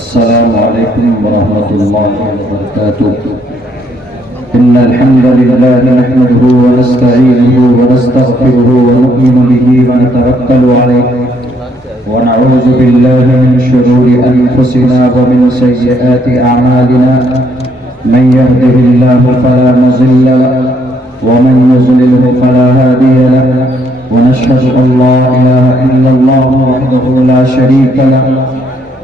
अस्सलामु अलैकुम वरहमतुल्लाहि वबरकातुह। इन्नल हम्दलिल्लाहि नहमदुहु व नस्तईनुहु व नस्तगफिरुहु व नु'मिनु बिही व नतवक्कलु अलैहि व नऊज़ु बिल्लाहि मिन शुरूरि अनफुसिना व मिन सय्यिआति अअमालिना। मन यहदिहिल्लाहु फला मुज़िल्ल लहु व मन युज़लिल्हु फला हादिय लहु व नशहदु अन ला इलाहा इल्लल्लाहु वहदहु ला शरीका लहु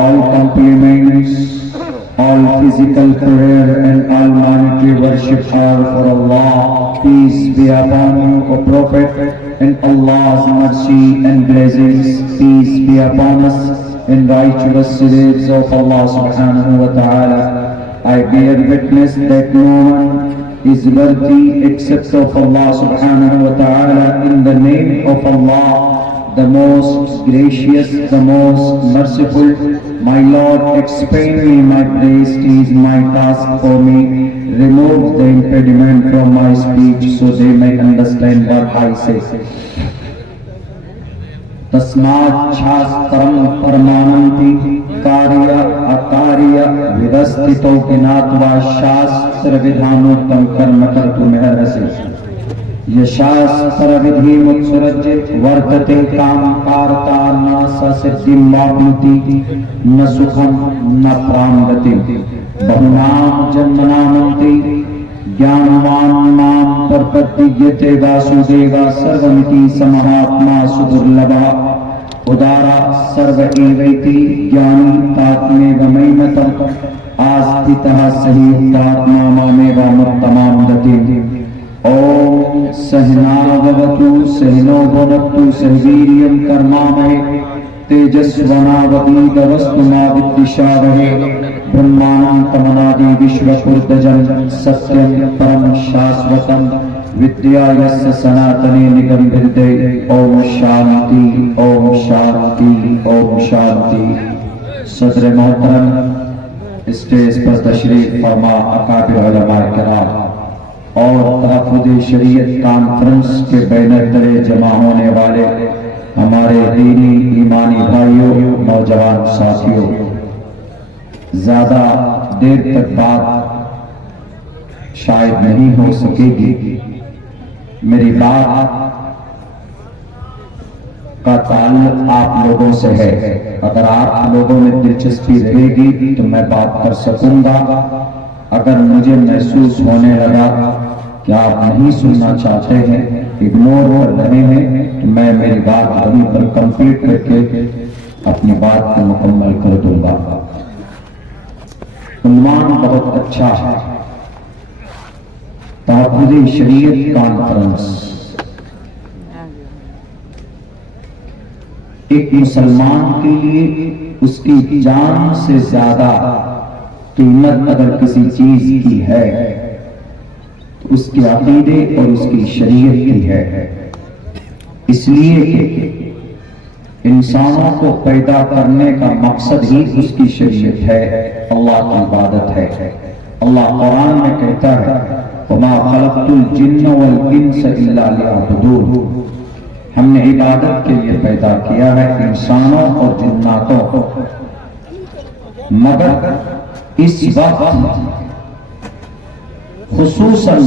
All compliments, all physical prayer and all monetary worship are for Allah. Peace be upon you, O Prophet, and Allah's mercy and blessings. Peace be upon us and righteous deeds of Allah subhanahu wa ta'ala. I bear witness that no one is worthy except of Allah subhanahu wa ta'ala. In the name of Allah, the most gracious, the most merciful, my Lord, explain me my praise, is my task for me. Remove the impediment from my speech so they may understand what I say. Tasmat shastram parmananti karya akarya vidastito ginatva shastra vidhanuttam karma kartu meharasi. यशास्त्र विधि मुत्सृज्य वर्तते काम कारता न सिद्धिं वाप्नुति न सुखं न प्रांगति बहुनाम जन्मनामन्ति ज्ञानवान मां प्रपद्यते वासुदेवा सर्वमिति समहात्मा सुदुर्लभः उदारा सर्व एवैति ज्ञानी तात्मेव मयिमतम् आस्थितः सहि युक्तात्मा मामेव मुत्तमां गतिम्। ओम सहनावतु सहनो भुनक्तु सहवीर्यं कर्मामहे तेजस्वनावतीतमस्तु मा विद्विषावहे। ब्रह्माणं तमनादि विश्वकुर्दजं सत्यं परं शाश्वतं विद्यायस्य सनातने निगम्भिर्दे। ओम शांति ओम शांति ओम शांति। सदर मोहतरम स्टेज पर तशरीफ फरमा अकाबिर उलमा किराम और तहफ़्फ़ुज़ शरीयत कॉन्फ्रेंस के बैनर तले जमा होने वाले हमारे दीनी ईमानी भाइयों, नौजवान साथियों, ज्यादा देर तक बात शायद नहीं हो सकेगी। मेरी बात का ताल्लुक आप लोगों से है। अगर आप लोगों में दिलचस्पी रहेगी तो मैं बात कर सकूंगा। अगर मुझे महसूस होने लगा कि आप नहीं सुनना चाहते हैं, इग्नोर कर रहे हैं, तो मैं मेरी बात वहीं पर कंप्लीट करके अपनी बात को मुकम्मल कर दूंगा। उन्वान बहुत अच्छा है, तहफ़्फ़ुज़ शरीयत कॉन्फ्रेंस। एक मुसलमान के लिए उसकी जान से ज्यादा कीमत अगर किसी चीज की है तो उसके अकीदे और उसकी शरीयत की है। इसलिए इंसानों को पैदा करने का मकसद ही उसकी शरीयत है, अल्लाह की इबादत है। अल्लाह कुरान में कहता है वमा खलक़तुल जिन्न वल इंस इल्ला लियअबुदून। हमने इबादत के लिए पैदा किया है इंसानों और जिन्नातों को। मगर इस वक्त खुसूसन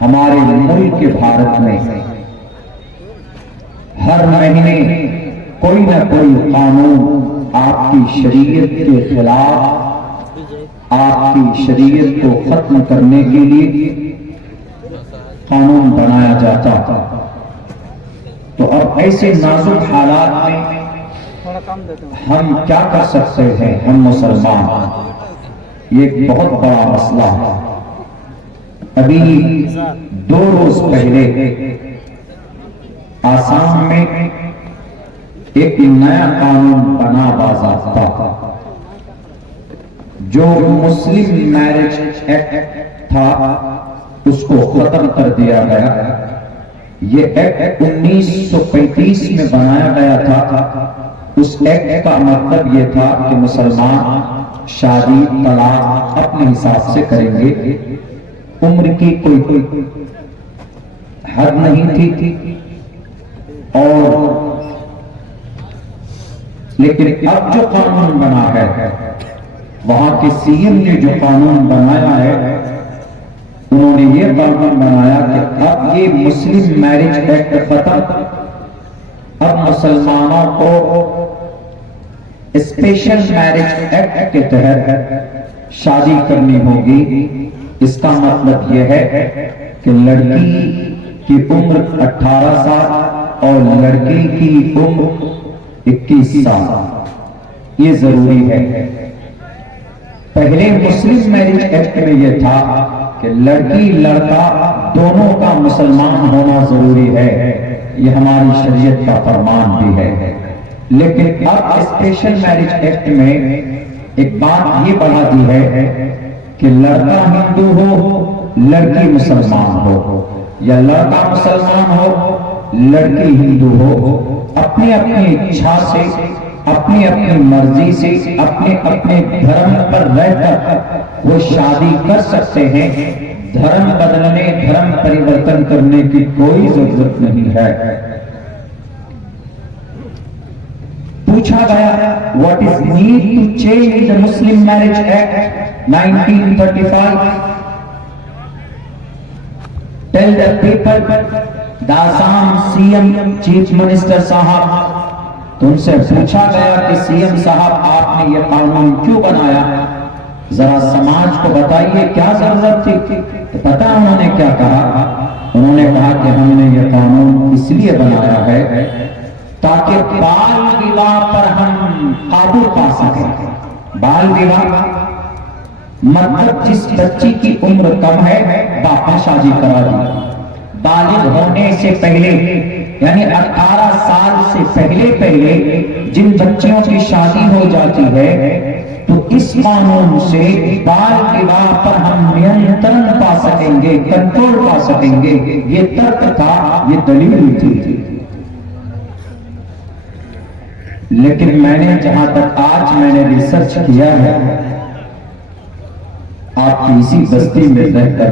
हमारे मुल्क के भारत में हर महीने कोई न कोई कानून आपकी शरीयत के खिलाफ, आपकी शरीयत को खत्म करने के लिए कानून बनाया जाता। तो तो अब ऐसे नाजुक हालात में हम क्या कर सकते हैं? हम मुसलमान, ये एक बहुत बड़ा मसला है। अभी 2 रोज पहले आसाम में एक नया कानून बना बाज़ाब्ता, जो मुस्लिम मैरिज एक्ट था उसको खत्म कर दिया गया। ये एक्ट 1935 में बनाया गया था। उस एक्ट का मतलब ये था कि मुसलमान शादी तलाक अपने हिसाब से करेंगे, उम्र की कोई हद नहीं थी। और लेकिन अब जो कानून बना है, वहां के सीएम ने जो कानून बनाया है, उन्होंने ये कानून बनाया कि अब ये मुस्लिम मैरिज एक्ट खत्म, अब मुसलमानों को स्पेशल मैरिज एक्ट के तहत शादी करनी होगी। इसका मतलब यह है कि लड़की की उम्र 18 साल और लड़की की उम्र 21 साल ये जरूरी है। पहले मुस्लिम मैरिज एक्ट में यह था कि लड़की लड़का दोनों का मुसलमान होना जरूरी है, यह हमारी शरीयत का फरमान भी है। लेकिन अब स्पेशल मैरिज एक्ट में एक बात ये बढ़ा दी है कि लड़का हिंदू हो, लड़की मुसलमान हो, या लड़का मुसलमान हो, लड़की हिंदू हो, अपनी अपनी इच्छा से, अपनी अपनी मर्जी से, अपने अपने धर्म पर रहकर वो शादी कर सकते हैं। धर्म बदलने, धर्म परिवर्तन करने की कोई जरूरत नहीं है। पूछा गया, what is need to change the Muslim marriage act 1935? Tell the people. The Assam CM chief minister साहब, तो उनसे पूछा गया कि सीएम साहब आपने ये कानून क्यों बनाया, जरा समाज को बताइए क्या जरूरत थी। तो पता उन्होंने क्या कहा? उन्होंने कहा कि हमने ये कानून इसलिए बनाया है ताकि बाल विवाह पर हम काबू पा सकें। बाल विवाह मतलब जिस बच्ची की उम्र कम है बाप ने शादी करा दी। बालिग होने से पहले यानी 18 साल से पहले जिन बच्चियों की शादी हो जाती है, तो इस कानून से बाल विवाह पर हम नियंत्रण पा सकेंगे, कंट्रोल पा सकेंगे। ये तर्क था, ये दलील थी। लेकिन मैंने जहां तक आज मैंने रिसर्च किया है, आपकी इसी बस्ती में रहकर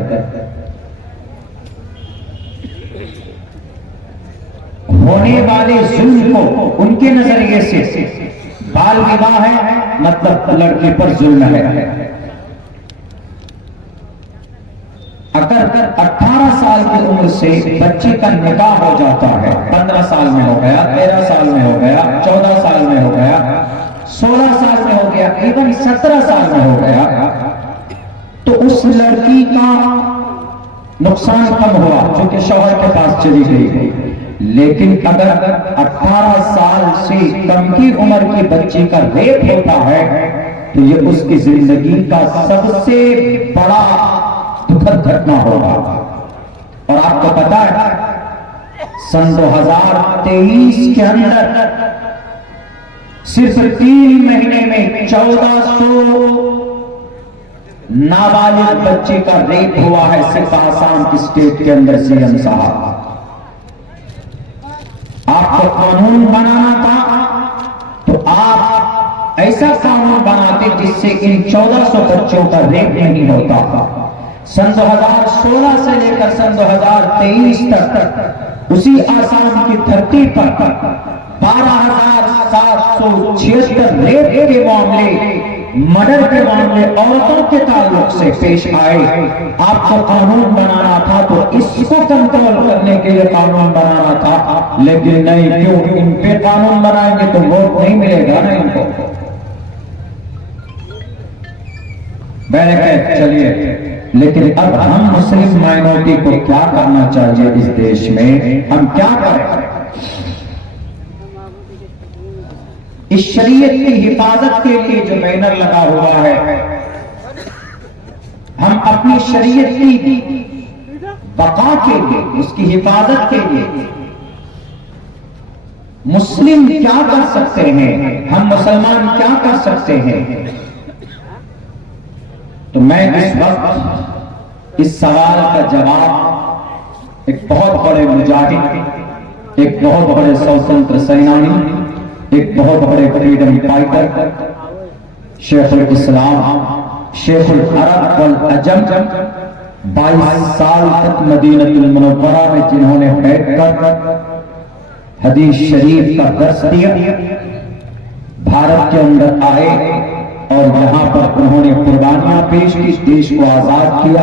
होने वाले जुल्म को उनके नजरिए से बाल विवाह है मतलब लड़के पर जुल्म है। अगर 18 साल की उम्र से बच्चे का निकाह हो जाता है, 15 साल में हो गया, 13 साल में हो गया, 14 साल में हो गया, 16 साल में हो गया, इवन 17 साल में हो गया, तो उस लड़की का नुकसान कम हुआ क्योंकि शौहर के पास चली गई। लेकिन अगर 18 साल से कम की उम्र की बच्ची का रेप होता है तो ये उसकी जिंदगी का सबसे बड़ा दुखद घटना होगा। और आपको पता है सन 2023 के अंदर सिर्फ 3 महीने में 1400 नाबालिग बच्चे का रेप हुआ है सिर्फ आसाम स्टेट के अंदर। सीएम साहब, आपको कानून बनाना था तो आप ऐसा कानून बनाते जिससे इन 1400 बच्चों का रेप नहीं होता था। सन 2016 से लेकर सन 2023 तक उसी आसाम की धरती पर 12,776 रेप के मामले, मर्डर के मामले औरतों के ताल्लुक से पेश आए। आपको कानून बनाना था तो इसको कंट्रोल करने के लिए कानून बनाना था, लेकिन नहीं। क्यों? इन पे कानून बनाएंगे तो वोट नहीं मिलेगा ना इनको। मैंने कहा चलिए, लेकिन अब हम मुस्लिम माइनॉरिटी को क्या करना चाहिए इस देश में? हम क्या करें? इस शरीयत की हिफाजत के लिए जो बैनर लगा हुआ है, हम अपनी शरीयत की बका के लिए, उसकी हिफाजत के लिए मुस्लिम क्या कर सकते हैं, हम मुसलमान क्या कर सकते हैं। तो मैं इस वक्त इस सवाल का जवाब एक बहुत बड़े मुजाहिद, एक बहुत बड़े स्वतंत्र सेनानी, एक बहुत बड़े फ्रीडम फाइटर, शेखुल इस्लाम शेखुल अरब वल अजम 22 साल तक मदीनतुल मुनव्वरा में जिन्होंने बैठकर हदीस शरीफ का दर्स दिया, भारत के अंदर आए और यहां पर उन्होंने कुर्बानियां पेश की, देश को आजाद किया।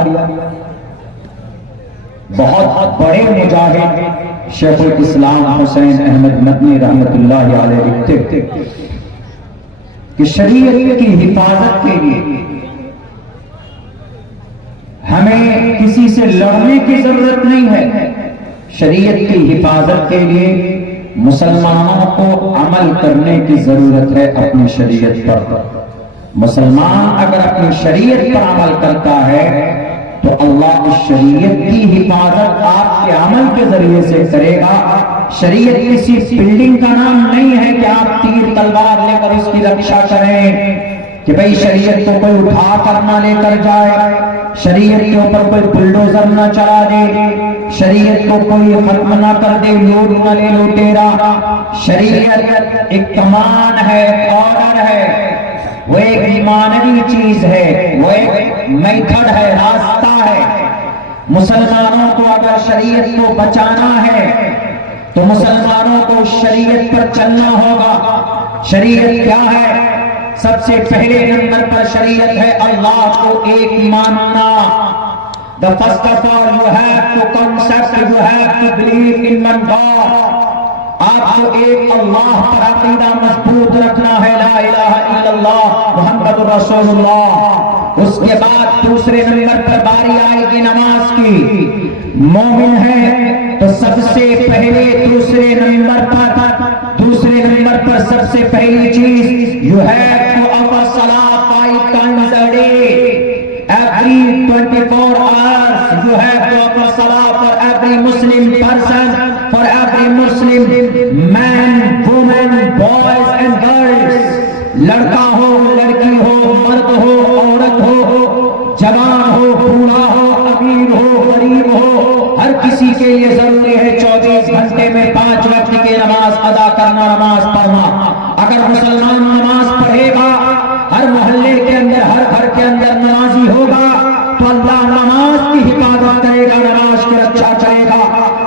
बहुत बड़े मुजाहिद शेखुल इस्लाम हुसैन अहमद मदनी रहमतुल्लाह अलैह लिखते थे कि शरीयत की हिफाजत के लिए हमें किसी से लड़ने की जरूरत नहीं है। शरीयत की हिफाजत के लिए मुसलमानों को अमल करने की जरूरत है अपनी शरीयत पर। मुसलमान अगर अपनी शरीयत पर अमल करता है तो अल्लाह इस शरीयत की हिफाजत आपके अमल के जरिए से करेगा। शरीयत किसी बिल्डिंग का नाम नहीं है कि आप तीर तलवार लेकर उसकी रक्षा करें, कि भाई शरीयत को कोई उठा कर ना लेकर जाए, शरीयत के ऊपर कोई बुलडोजर ना चला दे, शरीयत को कोई खत्म ना कर दे, लूट न ले लुटेरा। शरीयत एक कमान है, ऑर्डर है, वो एक मानवीय चीज है, वो एक मेथड है, रास्ता है। मुसलमानों को अगर शरीयत को बचाना है तो मुसलमानों को शरीयत पर चलना होगा। शरीयत क्या है? सबसे पहले नंबर पर शरीयत है अल्लाह को एक मानना। The first of all you have to concept, you have to believe in one God. आपको एक अल्लाह पर अकीदा मजबूत रखना है, ला इलाहा इल्लल्लाह मुहम्मदुर रसूलुल्लाह। उसके बाद दूसरे नंबर पर बारी आएगी नमाज की। मोमिन है तो सबसे पहले दूसरे नंबर पर सबसे पहली चीज you have to offer Salat 5 times a day, every 24 hours you have to offer salah for every Muslim person, for every Muslim man, woman, boys and girls। लड़का हो, लड़की हो, मर्द हो, औरत हो, जवान हो, बूढ़ा हो, अमीर हो, गरीब हो, हर किसी के लिए जरूरी है 24 घंटे में 5 वक्त की नमाज अदा करना, नमाज पढ़ना। अगर मुसलमान नमाज पढ़ेगा, हर मोहल्ले के अंदर, हर घर के अंदर नमाजी होगा तो अल्लाह नमाज की हिफाजत करेगा, नमाज की रक्षा करेगा।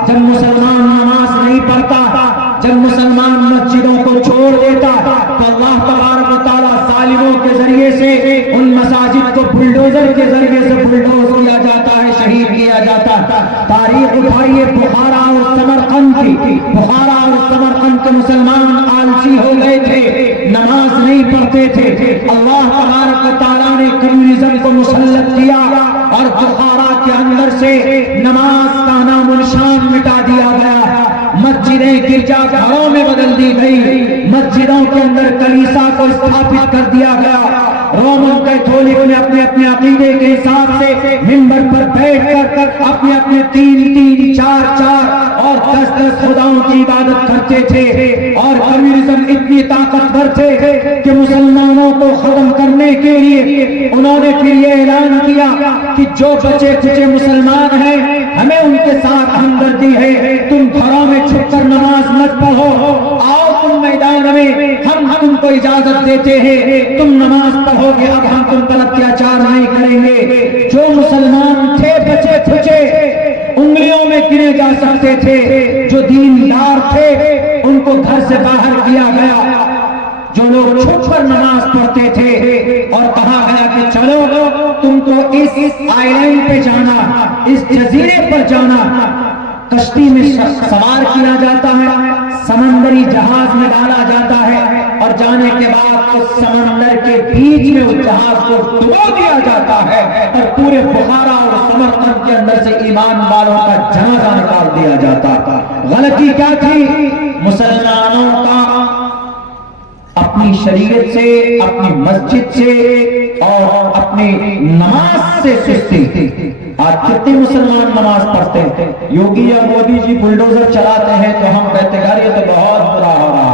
जब मुसलमान नमाज नहीं पढ़ता, जब मुसलमान मस्जिदों को छोड़ देता तो अल्लाह तबारक व तआला जालिमों के जरिए से उन मसाजिद को बुलडोजर के जरिए से बुलडोज किया जाता है, शहीद किया जाता है। तारीख उठाइए बुखारा और समरकंद की। बुखारा और समरकंद के मुसलमान आलसी हो गए थे, नमाज नहीं पढ़ते थे। अल्लाह तबारक व तआला ने कम्युनिज्म को मुसल्लत किया और बुखारा के अंदर से नमाज का नाम निशान मिटा दिया गया। मस्जिदें गिरजाघरों में बदल दी गई, मस्जिदों के अंदर कलीसा को स्थापित कर दिया गया। रोमन कैथोलिक ने अपने अपने अकीदे के हिसाब से मिंबर पर बैठकर अपने अपने 3-3, 4-4 और 10-10 खुदाओं की इबादत करते थे। और कम्युनिज्म इतनी ताकतवर थे कि मुसलमानों को खत्म करने के लिए उन्होंने फिर ये ऐलान किया कि जो बचे खुचे मुसलमान हैं हमें उनके साथ हमदर्दी है, तुम घरों में छुपकर नमाज मत पढ़ो, आओ तुम मैदान में, हम तुमको इजाजत देते हैं, तुम नमाज पढ़ोगे, अब हम तुम पर अत्याचार नहीं करेंगे। जो मुसलमान थे बचे खुचे, उंगलियों में गिने जा सकते थे, जो दीनदार थे उनको घर से बाहर किया गया। जो लोग छुपकर नमाज पढ़ते थे और कहा गया कि चलो तुमको इस आइलैंड पे जाना, इस जजीरे पर जाना। कश्ती में सवार किया जाता है, समंदरी जहाज में डाला जाता है और जाने के बाद उस समंदर के बीच में उस जहाज को डुबो दिया जाता है और पूरे बुखारा और समरकंद के अंदर से ईमान वालों का जनाजा निकाल दिया जाता था। गलती क्या थी? मुसलमानों का अपने अपनी शरीयत से, अपनी मस्जिद से और अपनी नमाज से सुस्ती। आज कितने मुसलमान नमाज पढ़ते हैं? योगी या मोदी जी बुलडोजर चलाते हैं तो हम कहते हैं यार ये तो बहुत बुरा हो रहा,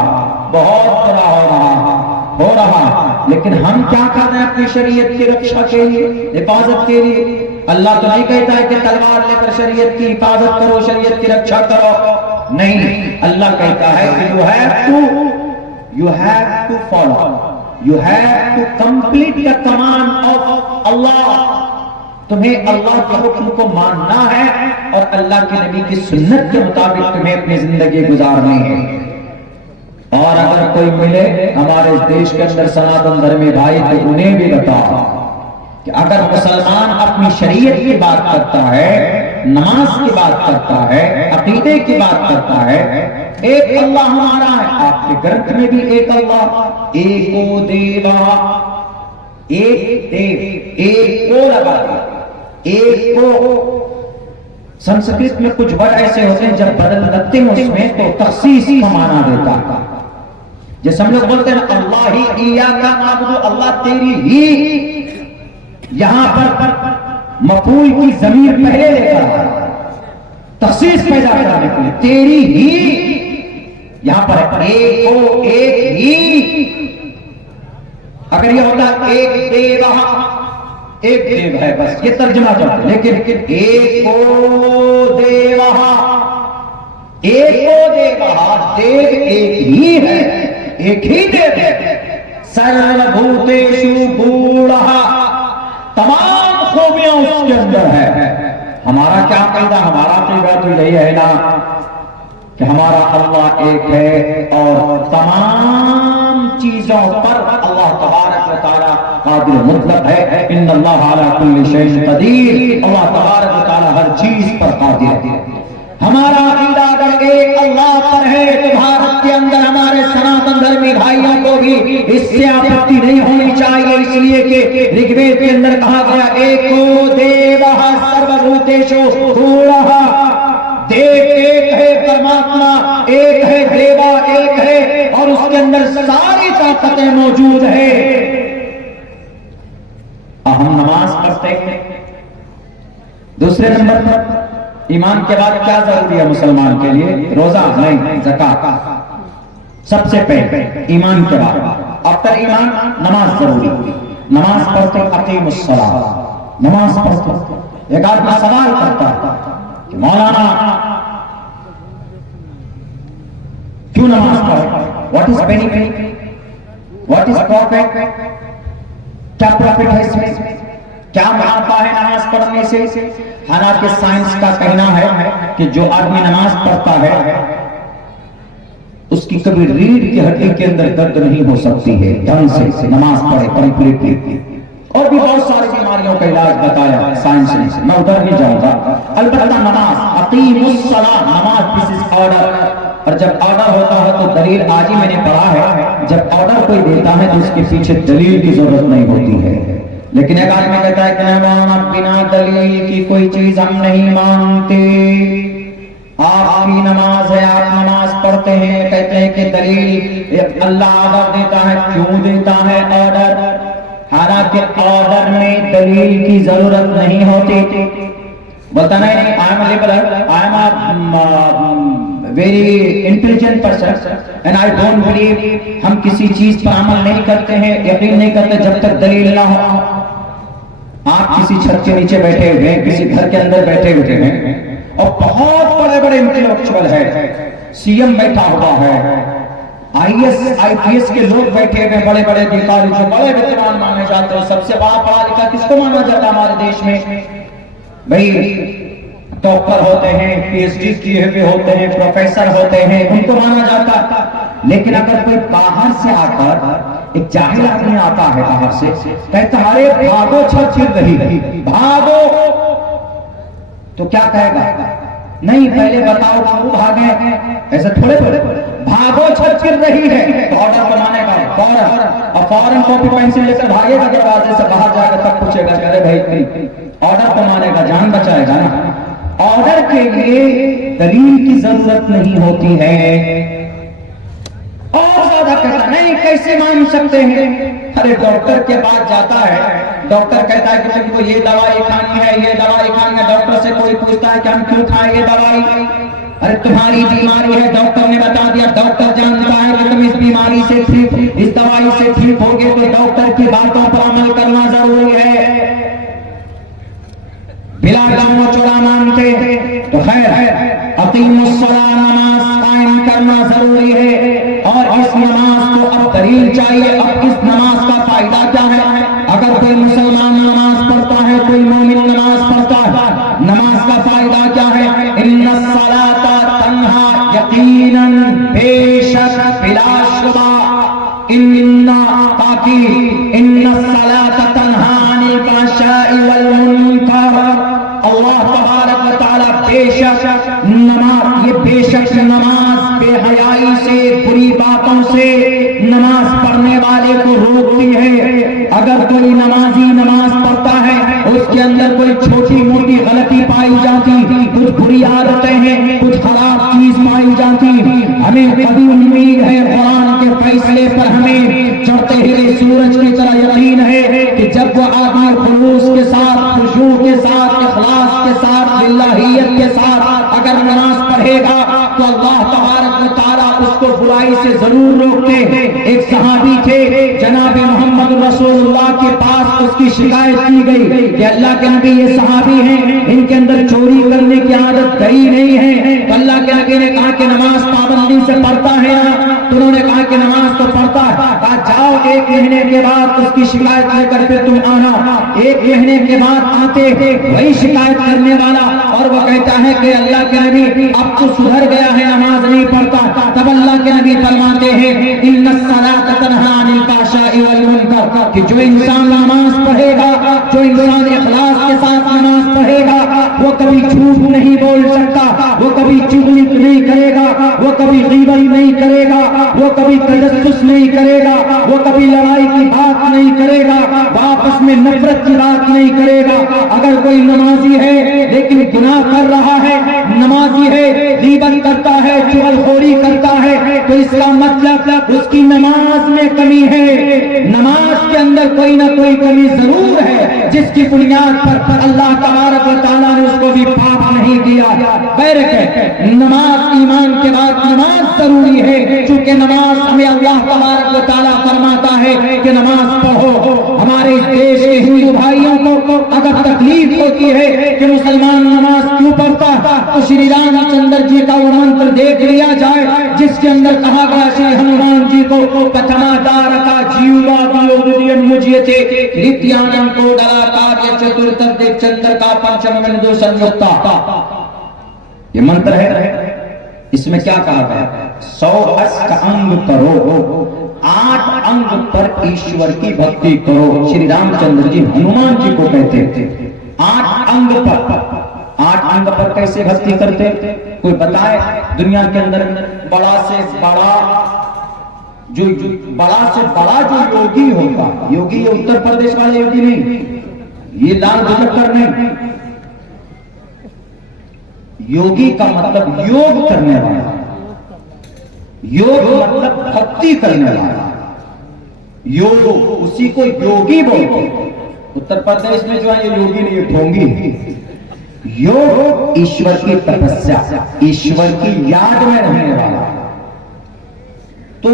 बहुत बुरा हो रहा। लेकिन हम क्या कर रहे हैं अपनी शरीयत की रक्षा के लिए, हिफाजत के लिए? अल्लाह तो नहीं कहता है कि तलवार लेकर शरीयत की हिफाजत करो, शरीयत की रक्षा करो। नहीं, अल्लाह कहता है कि you have to follow, you have to complete the command of Allah। तुम्हें अल्लाह के हुक्म को मानना है और अल्लाह के नबी की सुन्नत के मुताबिक तुम्हें अपनी जिंदगी गुजारनी है। और अगर कोई मिले हमारे देश के अंदर सनातन धर्मी भाई तो उन्हें भी बताओ कि अगर मुसलमान अपनी शरीयत की बात करता है, नमाज की बात करता है, अकीदे की बात करता है, एक अल्लाह हमारा है, आपके ग्रंथ में भी एक अल्लाह, एको देवा, एक देव, एक को लगा दे, एक को। संस्कृत में कुछ वर्ड ऐसे होते हैं जब बदल लगते हैं उसमें तो तखसीस का माना देता है। जैसे हम लोग बोलते हैं अल्लाह ही इय्याका नाबुदु, अल्लाह तेरी ही, यहां पर मफूल की ज़मीर पहले लेकर तखसीस पैदा करने के लिए तेरी ही, यहां पर एक हो, एक ही। अगर ये होता एक देवा, एक देव है, बस ये तर्जुमा करते। लेकिन एको देवा, एको देवा, देव एक ही है, एक ही देव है। सर्वभूतेषु गूढ़ः, तमाम खूबियां उसके अंदर है। हमारा क्या कहना, हमारा अकीदा तो यही है ना कि हमारा अल्लाह एक है और तमाम चीजों पर अल्लाह तबारक व तआला कादिर मुतलक है। इन्नल्लाह अला कुल्ली शैइन कदीर, अल्लाह तबारक व तआला हर चीज पर कादिर है। हमारा अकीदा अगर एक अल्लाह पर है तो भारत के अंदर हमारे सनातन धर्मी भाइयों को भी इससे आपत्ति नहीं होनी चाहिए, इसलिए कि ऋग्वेद के अंदर कहा गया एको देवः सर्वभूतेषु गूढ़ः, देव एक है, परमात्मा एक है, देवा एक है और उसके अंदर सारी ताकतें मौजूद है। हम नमाज पढ़ते हैं। दूसरे नंबर पर ईमान के बाद क्या जरूरी है मुसलमान के लिए? रोजा नहीं, ज़कात सबसे पहले ईमान के बाद। आफ्टर ईमान नमाज जरूरी। नमाज पढ़ते अकीमुस्सलाह, नमाज पढ़ते। एक आदमी सवाल करता है कि मौलाना क्यों नमाज पढ़े? What is benefit, what is profit, क्या प्रॉफिट है इसमें, क्या मुनाफा है नमाज पढ़ने से? हालांकि साइंस का कहना है कि जो आदमी नमाज पढ़ता है उसकी कभी रीढ़ की हड्डी के अंदर दर्द नहीं हो सकती है ढंग से नमाज पढ़े कंप्लीटली। और भी बहुत सारी बीमारियों का इलाज बताया साइंस ने, मैं उधर नहीं जाऊंगा। अलबत्ता नमाज अकीमुस्सलाह, नमाज दिस इज ऑर्डर। और जब ऑर्डर होता है तो दलील, आज ही मैंने पढ़ा है, जब ऑर्डर कोई देता है तो उसके पीछे दलील की जरूरत नहीं होती है। लेकिन एक आदमी कहता है कि बिना दलील की कोई चीज हम नहीं मानते। आपकी नमाज है, आप नमाज पढ़ते हैं, कहते हैं कि दलील अल्लाह ऑर्डर देता है। क्यों देता है ऑर्डर? हालांकि ऑर्डर में दलील की जरूरत नहीं होती। बोलता नहीं I am liberal, I am very intelligent person and I don't believe. हम किसी चीज पर अमल नहीं करते हैं, यकीन नहीं करते जब तक दलील ना हो। आप किसी छत के नीचे बैठे हुए हैं, किसी घर के अंदर बैठे हुए हैं और बहुत बड़े बड़े इंटेलेक्चुअल है, सीएम बैठा हुआ है, आईएएस आईपीएस के लोग बैठे हुए, बड़े बड़े अधिकारी जो बड़े विद्वान माने जाते हैं। सबसे बड़ा पढ़ा लिखा किसको माना जाता है हमारे देश में? भाई टॉपर होते हैं, पीएचडी किए हुए होते हैं, प्रोफेसर होते हैं, उनको माना जाता। लेकिन अगर कोई बाहर से आकर, एक जाहिल आदमी आता है बाहर से, कहता अरे भागो छत गिर रही, भागो, तो क्या कहेगा? नहीं, पहले बताओ क्यों भागे? ऐसे थोड़े थोड़े भागो छत गिर रही है तो ऑर्डर बनाने का फौरन, और फौरन कॉपी पेंसिल लेकर भागेगा, दरवाजे से बाहर जाकर तब पूछेगा अरे भाई ऑर्डर बनाने का, जान बचाएगा ना। ऑर्डर के लिए दलील की जरूरत नहीं होती है। और ज्यादा कहता नहीं, कैसे मान सकते हैं? अरे डॉक्टर के पास जाता है, डॉक्टर कहता है कि तुमको ये दवाई खानी है, ये दवाई खानी है। डॉक्टर से कोई पूछता है कि हम क्यों खाएं ये दवाई? अरे तुम्हारी बीमारी है, डॉक्टर ने बता दिया। डॉक्टर जानता है कि तुम इस बीमारी से ठीक, इस दवाई से ठीक होगे, तो डॉक्टर की बातों पर अमल करना जरूरी है। बिला गाँव चोरा मानते तो खैर है, अकीमुस्सलाह, नमाज कायम करना जरूरी है। और इस नमाज को अब दलील चाहिए। अब इस नमाज का फायदा क्या है? अगर कोई मुसलमान नमाज पढ़ता है, कोई मोमिन नमाज पढ़ता है, नमाज का फायदा क्या है? इन्नस्सलाता तन्हा, यकीनन बेशक बिलाशुबा, इन्ना ताकि इन्नस्सलाता तन्हा अनिल फहशाई वल मुनकर। अल्लाह तबारक व तआला बेशक नमाज, ये बेशक नमाज बेहयाई से, बुरी बातों से नमाज पढ़ने वाले को रोकती है। अगर कोई नमाजी नमाज पढ़ता है, उसके अंदर कोई छोटी मोटी गलती पाई जाती, कुछ बुरी आदतें हैं, कुछ खराब चीज पाई जाती, हमें कभी उम्मीद है कुरान के फैसले पर, हमें चढ़ते हुए सूरज की तरह यकीन है कि जब वो आदमी खुलूस के साथ, खुशू के साथ, इखलास के साथ, लिल्लाहियत के साथ अगर नमाज पढ़ेगा तो अल्लाह तबारक व तआला उसको बुराई से जरूर रोकते हैं। एक सहाबी थे, जनाब मोहम्मद रसूलुल्लाह के पास उसकी शिकायत की गई कि अल्लाह के नबी ये सहाबी हैं, इनके अंदर चोरी करने की आदत गई नहीं है। तो अल्लाह के नबी ने कहा कि नमाज पाबंदी से पढ़ता है ना? तो उन्होंने कहा कि नमाज तो पढ़ता है। कहा जाओ 1 महीने के बाद उसकी शिकायत लेकर फिर तुम आना। 1 महीने के बाद आते वही शिकायत करने वाला, और वो कहता है कि अल्लाह के नबी अब तो सुधर गया है, नमाज नहीं पढ़ता। तब अल्लाह के नबी फरमाते हैं इन्नस्सलाता तन्हा अनिल फहशाई वल मुनकर, कि जो इंसान नमाज पढ़ेगा, जो इंसान इखलास के साथ नमाज पढ़ेगा, वो कभी झूठ नहीं बोल सकता, वो कभी चुगली नहीं करेगा, वो कभी गीबत नहीं करेगा, वो कभी तजस्सुस नहीं करेगा, वो कभी लड़ाई की बात नहीं करेगा, आपस में नफरत की बात नहीं करेगा। अगर कोई नमाजी है लेकिन गुनाह कर रहा है, नमाजी है गीबत करता है, चुगलखोरी करता है, तो इसका मतलब उसकी नमाज में कमी है। नमाज के अंदर कोई ना कोई कमी जरूर है, जिसकी बुनियाद पर अल्लाह तबारक व तआला ने उसको भी पाप नहीं किया। बैरक नमाज ईमान के बाद नमाज जरूरी है, चूंकि नमाज हमें अल्लाह तबारक व तआला फरमाता है कि नमाज पढ़ो। हमारे इस देश के हिंदू भाइयों को अगर तकलीफ होती है कि मुसलमान नमाज क्यों पढ़ता, तो श्री रामचंद्र जी का वो मंत्र देख लिया जाए, जिसके अंदर कहा गया श्री हनुमान जी को पथमादार का जीवा दियोदयन मुझे थे नित्यानंद को डला कार्य चतुर्थ चंद्र का पंचम बिंदु संयुक्ता। ये मंत्र है। इसमें क्या कहा गया? 100 अष्टांग करो, 8 अंग पर ईश्वर की भक्ति करो। श्री रामचंद्र जी हनुमान जी को कहते थे 8 अंग पर। 8 अंग पर कैसे भक्ति करते? कोई बताए? दुनिया के अंदर बड़ा से बड़ा जो योगी होगा, योगी ये उत्तर प्रदेश वाले योगी नहीं, ये लाल दुपट्टर नहीं। योगी का मतलब योग करने वाला, योग मतलब भक्ति करने वाला, योग उसी को योगी बोलते। उत्तर प्रदेश में जो है ये योगी नहीं, ये ढोंगी। योग ईश्वर की तपस्या, ईश्वर की याद में रहने वाला। तो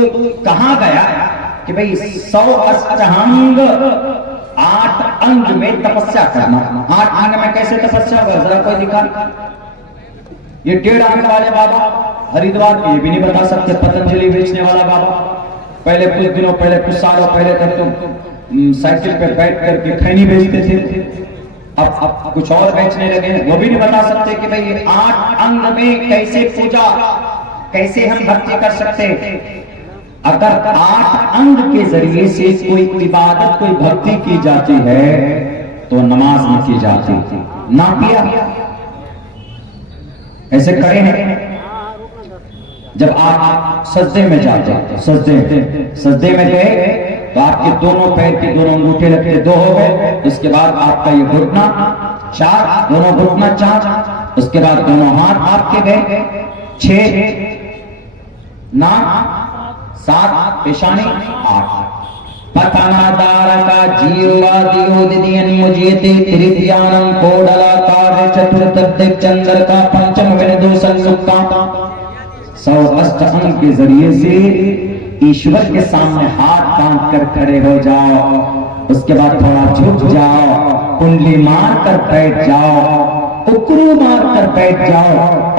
कहा गया कि भाई 100 अष्टांग, 8 अंग में तपस्या करना। 8 अंग में कैसे तपस्या होगा? जरा कोई दिखा। ये 1.5 अंग वाले बाबा हरिद्वार के, ये भी नहीं बता सकते। पतंजलि बेचने वाला बाबा, पहले कुछ दिनों पहले, कुछ सालों पहले तक तो साइकिल पे बैठ करके खैनी बेचते थे, अब कुछ और बेचने लगे हैं। वो भी नहीं बता सकते कि भाई 8 अंग में कैसे पूजा, कैसे हम भक्ति कर सकते हैं। अगर 8 अंग के जरिए से कोई इबादत, कोई भक्ति की जाती है तो नमाज में की जाती ना। किया ऐसे करे हैं। जब आप सजदे में जाते, सजदे में गए तो आपके दोनों पैर के दोनों अंगूठे लगते 2 हो गए। उसके बाद आपका ये घुटना 4, दोनों घुटना 4, उसके बाद दोनों हाथ आपके गए 6, नाक 7 पेशानी 8 पतनादारका जीवादियोदियन मुझेते तृतीयानं कोडलाकार चतुर्थ चंद्रका पंचम विनदो संयुक्ता 108 अंक के जरिए से ईश्वर के सामने हाथ बांध कर खड़े हो जाओ। उसके बाद थोड़ा झुक जाओ, कुंडली मार कर बैठ जाओ, उकरू मार कर बैठ जाओ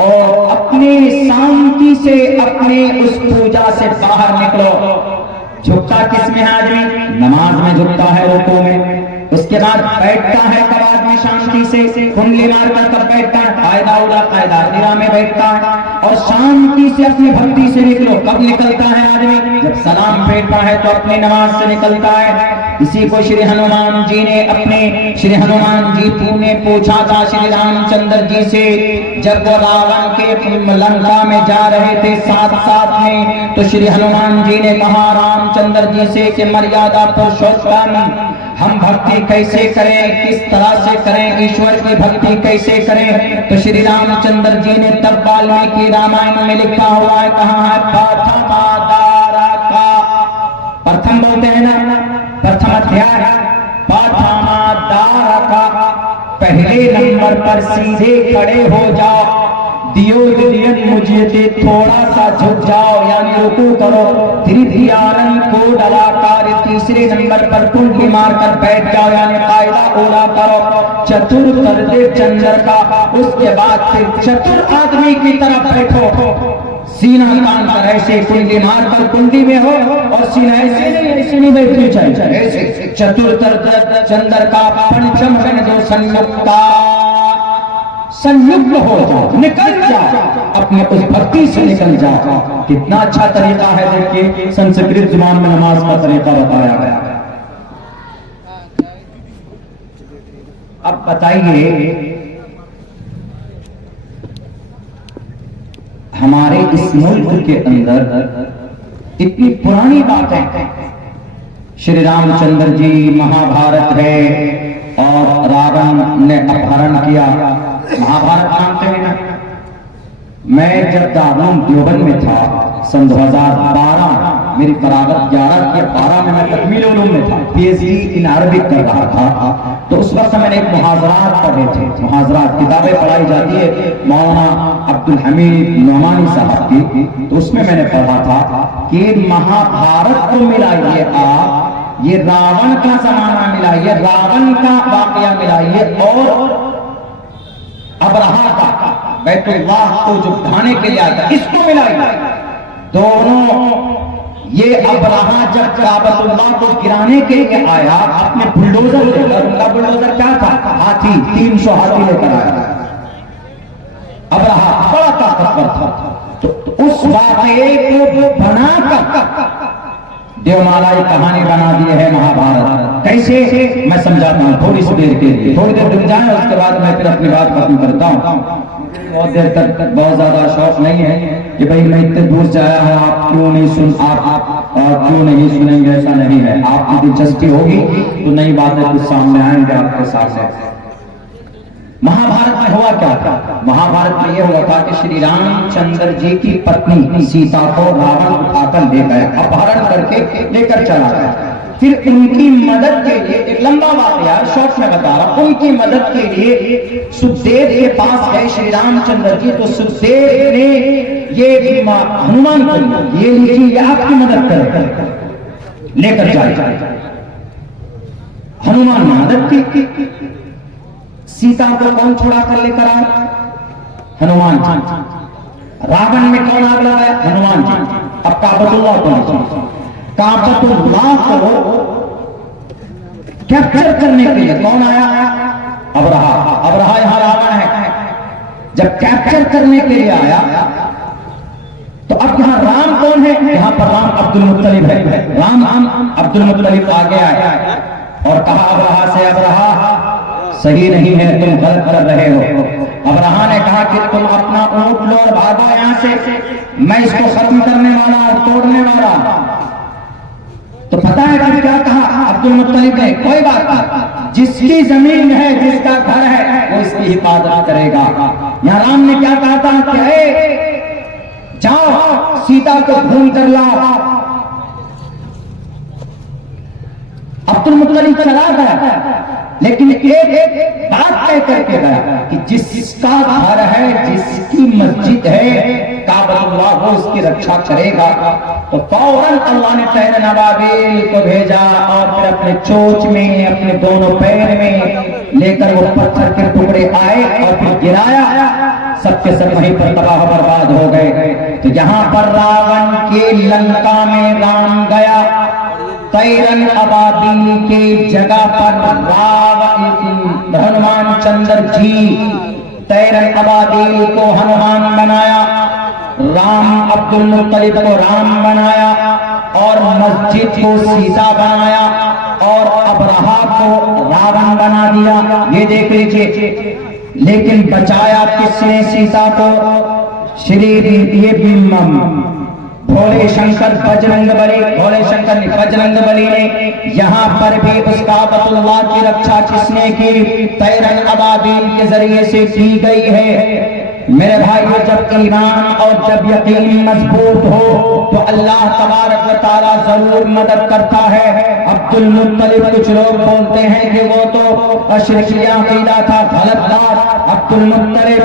और अपने शांति से अपने उस पूजा से बाहर निकलो। झुकता किसमें है आदमी? नमाज में झुकता है, रुकू में। उसके बाद बैठता है कब आदमी शांति से, कुंडली मारकर कब बैठता है? कायदा उड़ा कायदा निरा में बैठता है और शांति से अपनी भक्ति से निकलो। कब निकलता है आदमी? जब सलाम फेंकता है तो अपनी नमाज से निकलता है। इसी को श्री हनुमान जी ने श्री हनुमान जी ने पूछा था श्री रामचंद्र जी से, जब वो रावण के लंका में जा रहे थे साथ में, तो श्री हनुमान जी ने कहा रामचंद्र जी से कि मर्यादा पुरुषोत्तम, हम भक्ति कैसे करें, किस तरह से करें, ईश्वर की भक्ति कैसे करें? तो श्री रामचंद्र जी ने तब वाल्मीकि रामायण में लिखा हुआ है, कहा है प्रथम बोलते हैं ना, प्रथम अध्याय प्रथमादारका, पहले नंबर पर सीधे खड़े हो जाओ। दियोदियन मुझे थोड़ा सा झुक जाओ यानी रुकू करो। तृतीयानं कोडलाकार, तीसरे नंबर पर कुंडली मारकर बैठ जाओ यानी कायदा ओला करो। चतुर्थ चंद्र का, उसके बाद फिर चतुर आदमी की तरफ बैठो। सीना तान कर ऐसे कुंडली मारकर कुंडली में हो और सीना ऐसे नहीं बैठनी चाहिए, ऐसे चतुर्थ चंद्र का पंचम विनदो संयुक्ता, संयुक्त हो जाओ, निकल जाओ, अपने उस भक्ति से निकल जाओ। कितना अच्छा तरीका है, देखिए संस्कृत जुबान में नमाज का तरीका बताया गया। अब बताइए हमारे इस मुल्क के अंदर इतनी पुरानी बातें, श्री रामचंद्र जी, महाभारत है और रावण ने अपहरण किया। महाभारत मानते हैं ना? मैं जब दारूल देवबंद में था सन 2012, मेरी बराबर 11 के 12 में मैं तकमील उलूम में था, पीएचडी इन अरबिक कर रहा था। तो उस वक्त मैंने एक मुहाजरात पढ़े थे, मुहाजरात किताबें पढ़ाई जाती है मौलाना अब्दुल हमीद नोमानी साहब की, तो उसमें मैंने पढ़ा था कि महाभारत को मिलाइए आप, ये रावण का जमाना मिलाइए, रावण का वाकया मिलाइए और अबरहा का बैतुल्लाह को जो ढाने के लिए आता इसको मिलाइए। दोनों ये अबरहा जब काबतुल्लाह को गिराने के लिए आया अपने बुलडोजर लेकर, उनका बुलडोजर क्या था? हाथी, 300 हाथी लेकर आया। अबरहा बड़ा ताकतवर था। तो उस वाकये को बनाकर देवमाला एक कहानी बना दी है महाभारत। कैसे? मैं समझाता हूँ थोड़ी सी देर के लिए, थोड़ी देर रुक जाए, उसके बाद मैं फिर अपनी बात खत्म करता हूँ। बहुत देर तक बहुत ज्यादा शौक नहीं है कि भाई मैं इतने दूर से आया हूँ, आप क्यों नहीं क्यों नहीं सुनेंगे, ऐसा नहीं है। आपकी दिलचस्पी होगी तो नई बातें कुछ सामने आएंगे आपके साथ। महाभारत में हुआ क्या था? महाभारत में यह हुआ था कि श्री रामचंद्र जी की पत्नी सीता को रावण उठाकर ले गया, अपहरण करके लेकर चला गया। फिर उनकी मदद के लिए, एक लंबा वाकया शॉर्ट में बता रहा, उनकी मदद के लिए सुखदेव के पास गए श्री रामचंद्र जी। तो सुखदेव ने ये हनुमान को ये लिखी, आपकी मदद करेगा, लेकर जाए। हनुमान ने मदद की। सीता को कौन छुड़ा कर लेकर आए? हनुमान जी। रावण में कौन आग लगाया? हनुमान जी। अब काबतुल्लाह को, काबतुल्लाह को कैप्चर करने के लिए कौन आया? अबरहा यहां रावण है। जब कैप्चर करने के लिए आया तो अब यहां राम कौन है? यहां पर राम अब्दुल मुत्तलिब है। राम अब्दुल मुत्तलिब आगे आया और कहा अबरहा से, अबरहा सही नहीं है, तुम गलत कर रहे हो। अबरहा ने कहा कि तुम अपना ऊंट लो और भागो यहां से, मैं इसको खत्म करने वाला और तोड़ने वाला। तो पता है कि क्या कहा अब्दुल मुत्तलिब ने? कोई बात नहीं, जिसकी जमीन है, जिसका घर है, वो इसकी हिफाजत करेगा। यहाँ राम ने क्या कहा था कि जाओ सीता को ढूंढ कर लाओ, अब्दुल मुत्तलिब चला गया, लेकिन एक बात तय करके गया कि जिसका घर है, जिसकी मस्जिद है काबतुल्लाह, वो उसकी रक्षा करेगा। तो फौरन अल्लाह ने तैर नबाबिल को भेजा और फिर अपने चोंच में, अपने दोनों पैर में लेकर वो पत्थर के टुकड़े आए और फिर गिराया, सबके सब वहीं पर तबाह बर्बाद हो गए। तो जहां पर रावण के लंका में राम गया, तैरन अबाबील के जगह पर हनुमान चंद्र जी तैरन अबाबील को हनुमान बनाया, राम अब्दुल मुत्तलिब को राम बनाया और मस्जिद को सीता बनाया और अबरहा को रावण बना दिया। ये देख लीजिए, लेकिन बचाया किसने सीता को? श्री ये भोले शंकर बजरंग बली, भोले शंकर ने बजरंग बली ने यहाँ पर भी उस काबतुल्लाह की रक्षा किसने की? तैरन अबाबील के जरिए से की गई है। मेरे भाइयों, जब ईमान और जब यकीन मजबूत हो तो अल्लाह तबारक व तआला जरूर मदद करता है। अब्दुल मुत्तलिब, कुछ लोग बोलते हैं कि वो तो अशरिया अकीदा था, गलत बात। अब्दुल मुत्तलिब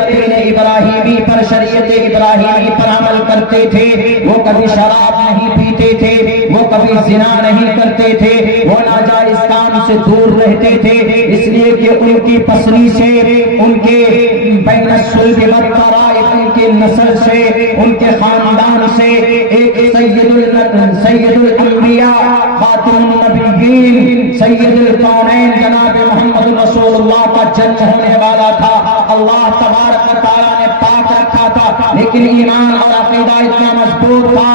दीन इब्राहिमी पर, शरीयत इब्राहिमी पर अमल करते थे। वो कभी शराब नहीं पीते थे, वो कभी जिना नहीं करते थे, वो नाजायज काम से दूर रहते थे, इसलिए कि उनकी पसली से, उनके उनके नस्ल से, उनके खानदान से एक सैयदुल अंबिया खातिमुन नबिय्यीन सैयदुल कौनैन जनाब मोहम्मद रसूलुल्लाह का जन्म होने वाला था। अल्लाह तबारक व तआला ने पाक रखा था, लेकिन ईमान और अकीदा इतना मजबूत था।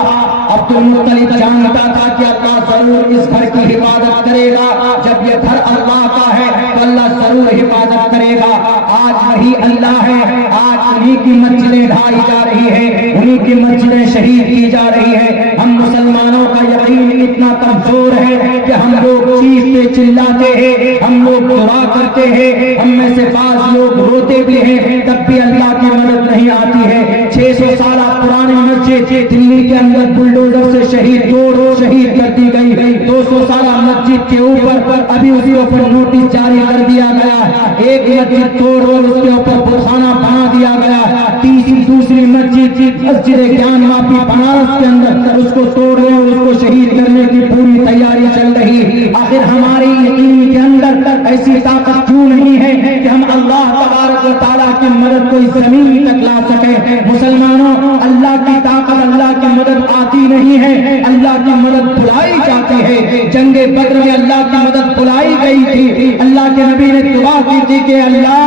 अब्दुल मुत्तलिब जानता था कि अल्लाह जरूर इस घर की हिफाजत करेगा, जब ये घर अल्लाह का है तो अल्लाह जरूर हिफाजत करेगा। आज वही अल्लाह है, आज उन्हीं की मस्जिदें ढाई जा रही है, उन्हीं की मस्जिदें शहीद की जा रही है। हम मुसलमानों का यकीन इतना कमजोर है कि हम लोग चीखते चिल्लाते हैं, हम लोग दुआ करते हैं, हम में से बाज़ लोग रोते भी हैं, तब भी अल्लाह की मदद नहीं आती है। 600 साल पुरानी मस्जिद दिल्ली के अंदर बुलडोजर से शहीद कर दी गई। 200 साल मस्जिद के ऊपर अभी उसके ऊपर नोटिस जारी कर दिया गया, एक मस्जिद तोड़ और उसके ऊपर बुखाना बना दिया गया। दूसरी मस्जिद ज्ञान वापी बनारस के अंदर उसको तोड़ने और उसको शहीद करने की पूरी तैयारी चल रही। आखिर हमारे यकीन के अंदर ऐसी ताकत क्यों नहीं है कि हम अल्लाह तबारक व तआला की मदद को इस जमीन तक ला सके? मुसलमानों, अल्लाह की ताकत, अल्लाह की मदद आती नहीं है, अल्लाह की मदद बुलाई जाती है। जंगे बद्र में अल्लाह की मदद बुलाई गई थी। अल्लाह के नबी ने दुआ की थी कि अल्लाह,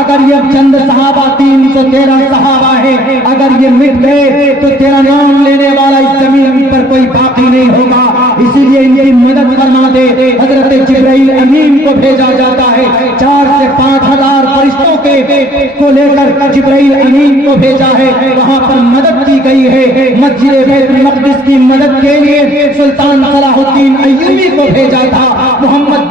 अगर ये चंद सहाबा 313 सहाबा है, अगर ये मिट गए तो तेरा नाम लेने वाला इस जमीन पर कोई बाकी नहीं होगा, इसीलिए इनकी मदद फरमा दे। हजरत जिब्राइल अमीन को भेजा जाता है, 4 से 5 हजार फरिश्तों को लेकर जिब्राइल अमीन को भेजा है, वहां पर मदद की गई है। मस्जिद बैतुल मक़दिस की मदद के लिए सुल्तान सलाहुद्दीन अय्यूबी को भेजा था, मोहम्मद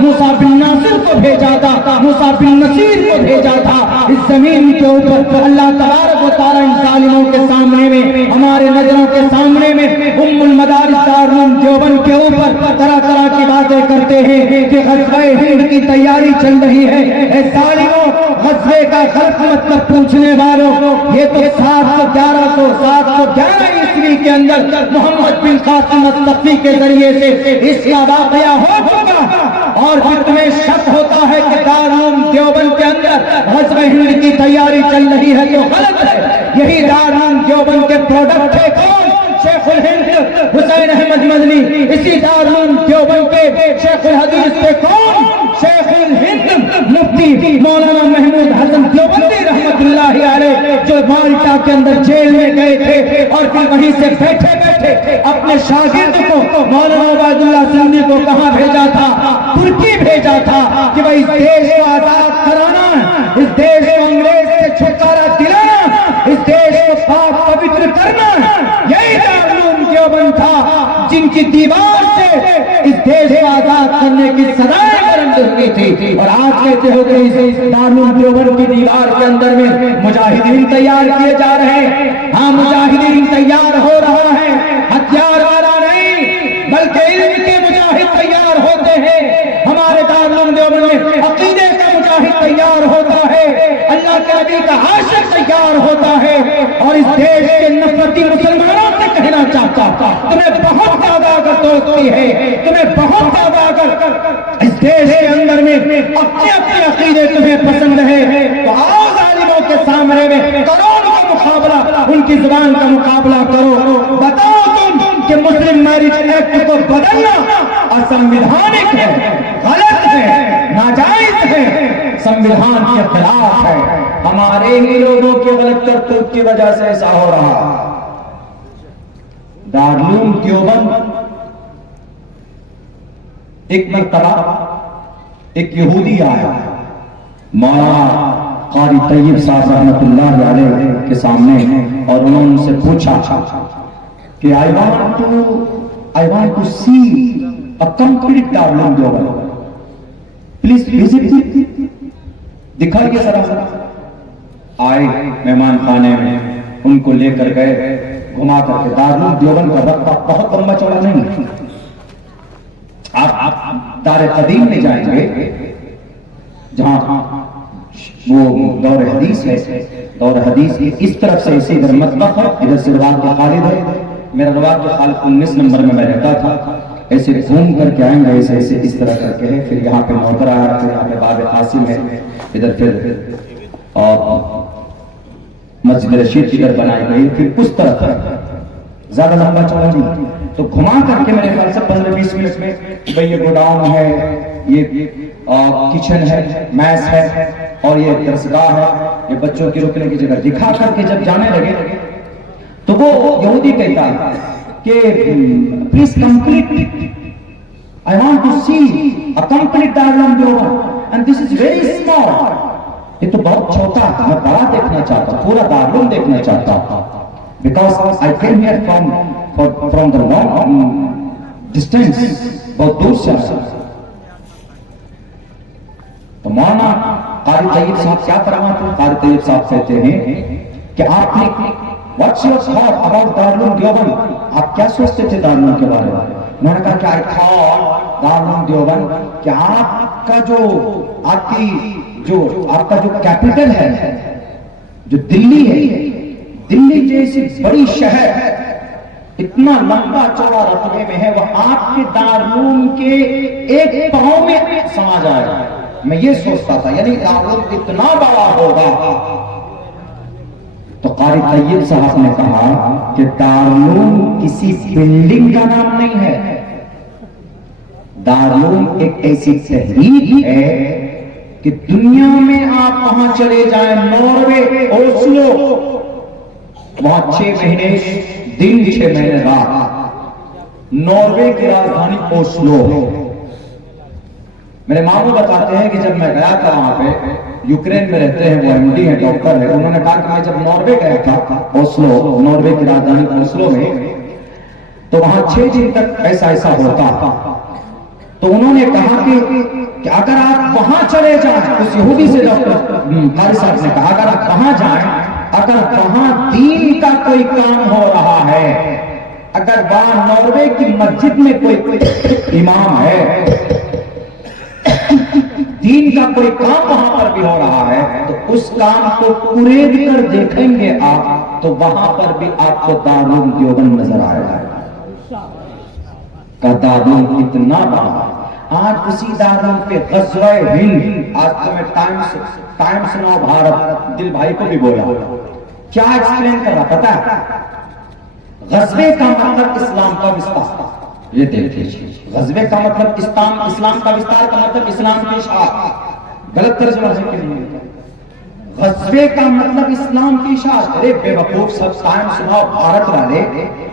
मूसा बिन नासिर को भेजा था, मूसा बिन नसीर को भेजा था। इस जमीन के ऊपर अल्लाह तबारक व तआला इन जालिमों के सामने में, हमारे नजरों के सामने में उम्मुल मदारिस दारुल देवबंद के ऊपर तरह तरह की बातें करते हैं कि ग़ज़वे हिंद की तैयारी चल रही है। ऐ जालिमों, ग़ज़वे का गलत मतलब पूछने वालों, ये तो 711 ईस्वी के अंदर मोहम्मद बिन कासिम अस-सक़फ़ी के जरिए से इसका वाक़या हो चुका, और फिर तुम्हें शक होता है कि दारुल देवबंद के अंदर ग़ज़वे हिंद की तैयारी चल रही है, तो गलत है। यही दारुल देवबंद के प्रोडक्ट है कौन? शेखुल हिंद हुसैन अहमद मदनी। इसी दारुल देवबंद के शेखुल हदीस पे कौन? शेखुल हिंद मुफ्ती मौलाना महमूद हसन देवबंदी रहमतुल्लाहि अलैह, जो माल्टा के अंदर जेल में गए थे और फिर वहीं से बैठे बैठे अपने शागिर्द को मौलाना उबैदुल्लाह सिंधी को कहां भेजा था? तुर्की भेजा था कि भाई इस देश को आजाद कराना, इस देश को अंग्रेज से छुटकारा दिलाना, इस देश को पाक पवित्र करना। यही दारुल देवबंद था जिनकी दीवार से इस देश को आजाद करने की सदाएं बुलंद होती थी। और आज कहते हो कि इस दारुल देवबंद की दीवार के अंदर में मुजाहिदीन तैयार किए जा रहे हैं। हाँ, मुजाहिदीन तैयार हो रहा है, हथियार वाला नहीं, बल्कि है, अल्लाह के नबी का आशिक तैयार होता है और इस देश के नफरती मुसलमानों से कहना चाहता, तुम्हें बहुत ज्यादा अगर दोस्ती है, तुम्हें बहुत ज्यादा अगर इस देश के अंदर में अपने अपने अकीदे तुम्हें पसंद है, तो आओ जालिमों के सामने में करो उनका मुकाबला, उनकी जुबान का मुकाबला करो। बताओ तुम कि मुस्लिम मैरिज एक्ट को बदलना असंवैधानिक है, गलत है, नाजायज है, संविधान के खिलाफ है। हमारे ही लोगों के गलत करतूत की वजह से ऐसा हो रहा। दारुल देवबंद एक मरतबा एक यहूदी आया मौलाना कारी तैयब साहब रहमतुल्लाह अलैह के सामने और उन्होंने उनसे पूछा कि I want to see a complete Darul Deoband, please visit, दिखाइए जरा। आए मेहमान खाने में, उनको लेकर गए, घुमा करके। दारुल देवबंद का रक्बा बहुत लंबा चौड़ा नहीं, आप दार कदीम में जाएंगे जहां वो दौर हदीस है, दौर हदीस की इस तरफ से इसी इधर मतबख है, इधर से रवाब के खालिद है, मेरा रवाब के खालिद 19 नंबर में मैं रहता था। ऐसे घूम करके आएंगे, ऐसे ऐसे इस तरह करके है, फिर यहाँ पे मोहतरा है, फिर यहाँ पे बाब कासिम है, इधर फिर और मस्जिद रशीद इधर बनाई गई, फिर उस तरफ है, ज्यादा लंबा चौड़ा नहीं। तो घुमा करके मेरे ख्याल से 15-20 मिनट में भाई ये गोडाउन है, ये किचन है, मैस है और ये दरसगाह है, ये बच्चों की रुकने की जगह दिखा करके जब जाने लगे तो वो यहूदी कहता है कि please complete, I want to see a complete Darul Deoband and this is very small, ये तो बहुत छोटा है, मैं बड़ा देखना चाहता हूं, पूरा दारुल देखना चाहता हूं, because I came here from the long distance, बहुत दूर से आया। तो मौलाना कारी तैयब साहब क्या फरमाते हैं? कारी तैयब साहब कहते हैं कि आपने what's your thought about Darul Deoband, आप क्या सोचते थे दारुल के बारे में? उन्होंने कहा कि आई थॉट दारुल देवबंद कि आपका जो कैपिटल है, जो दिल्ली है, दिल्ली जैसी बड़ी शहर इतना लंबा चौड़ा रकबे में है, वह आपके दारुल के एक पांव में समा जाएगा। मैं ये सोचता था, यानी दारुल इतना बड़ा होगा। तो कारी तैयब साहब ने कहा कि दारुल किसी बिल्डिंग का नाम नहीं है, दारुल एक ऐसी तहरीक है कि दुनिया में आप वहां चले जाएं, नॉर्वे, ओस्लो, वहां 6 महीने दिन 6 महीने रात, नॉर्वे की राजधानी ओस्लो है। मेरे मामू बताते हैं कि जब मैं गया था वहां पे, यूक्रेन में रहते हैं, वो एमडी है, डॉक्टर है, उन्होंने कहा कि मैं जब नॉर्वे गया था, ओस्लो, नॉर्वे की राजधानी ओस्लो में, तो वहां 6 दिन तक ऐसा होता। तो उन्होंने कहा कि अगर आप वहां चले जाएं, उस यहूदी से डॉक्टर कारी साहब ने कहा, अगर आप वहां जाएं, अगर वहां दीन का कोई काम हो रहा है, अगर वहां नॉर्वे की मस्जिद में कोई इमाम है, दीन का कोई काम वहां पर भी हो रहा है, तो उस काम को कुरेद कर देखेंगे आप, तो वहां पर भी आपको दारुल देवबंद नजर आएगा। का दारुल इतना बड़ा, आज उसी दारुल पे ग़ज़वा हिंद, आज तो मैं टाइम्स नाउ भारत दिल भाई को भी बोला, क्या एक्सप्लेन कर रहा पता है? ग़ज़वे का मतलब इस्लाम का विस्तार, ये देखिए, ग़ज़वे का मतलब इस्लाम का विस्तार का मतलब इस्लाम की इशाअत, गलत तर्जुमा है कि नहीं? ग़ज़वे का मतलब इस्लाम की इशाअत। अरे बेवकूफ सब, टाइम सुनाओ भारत वाले,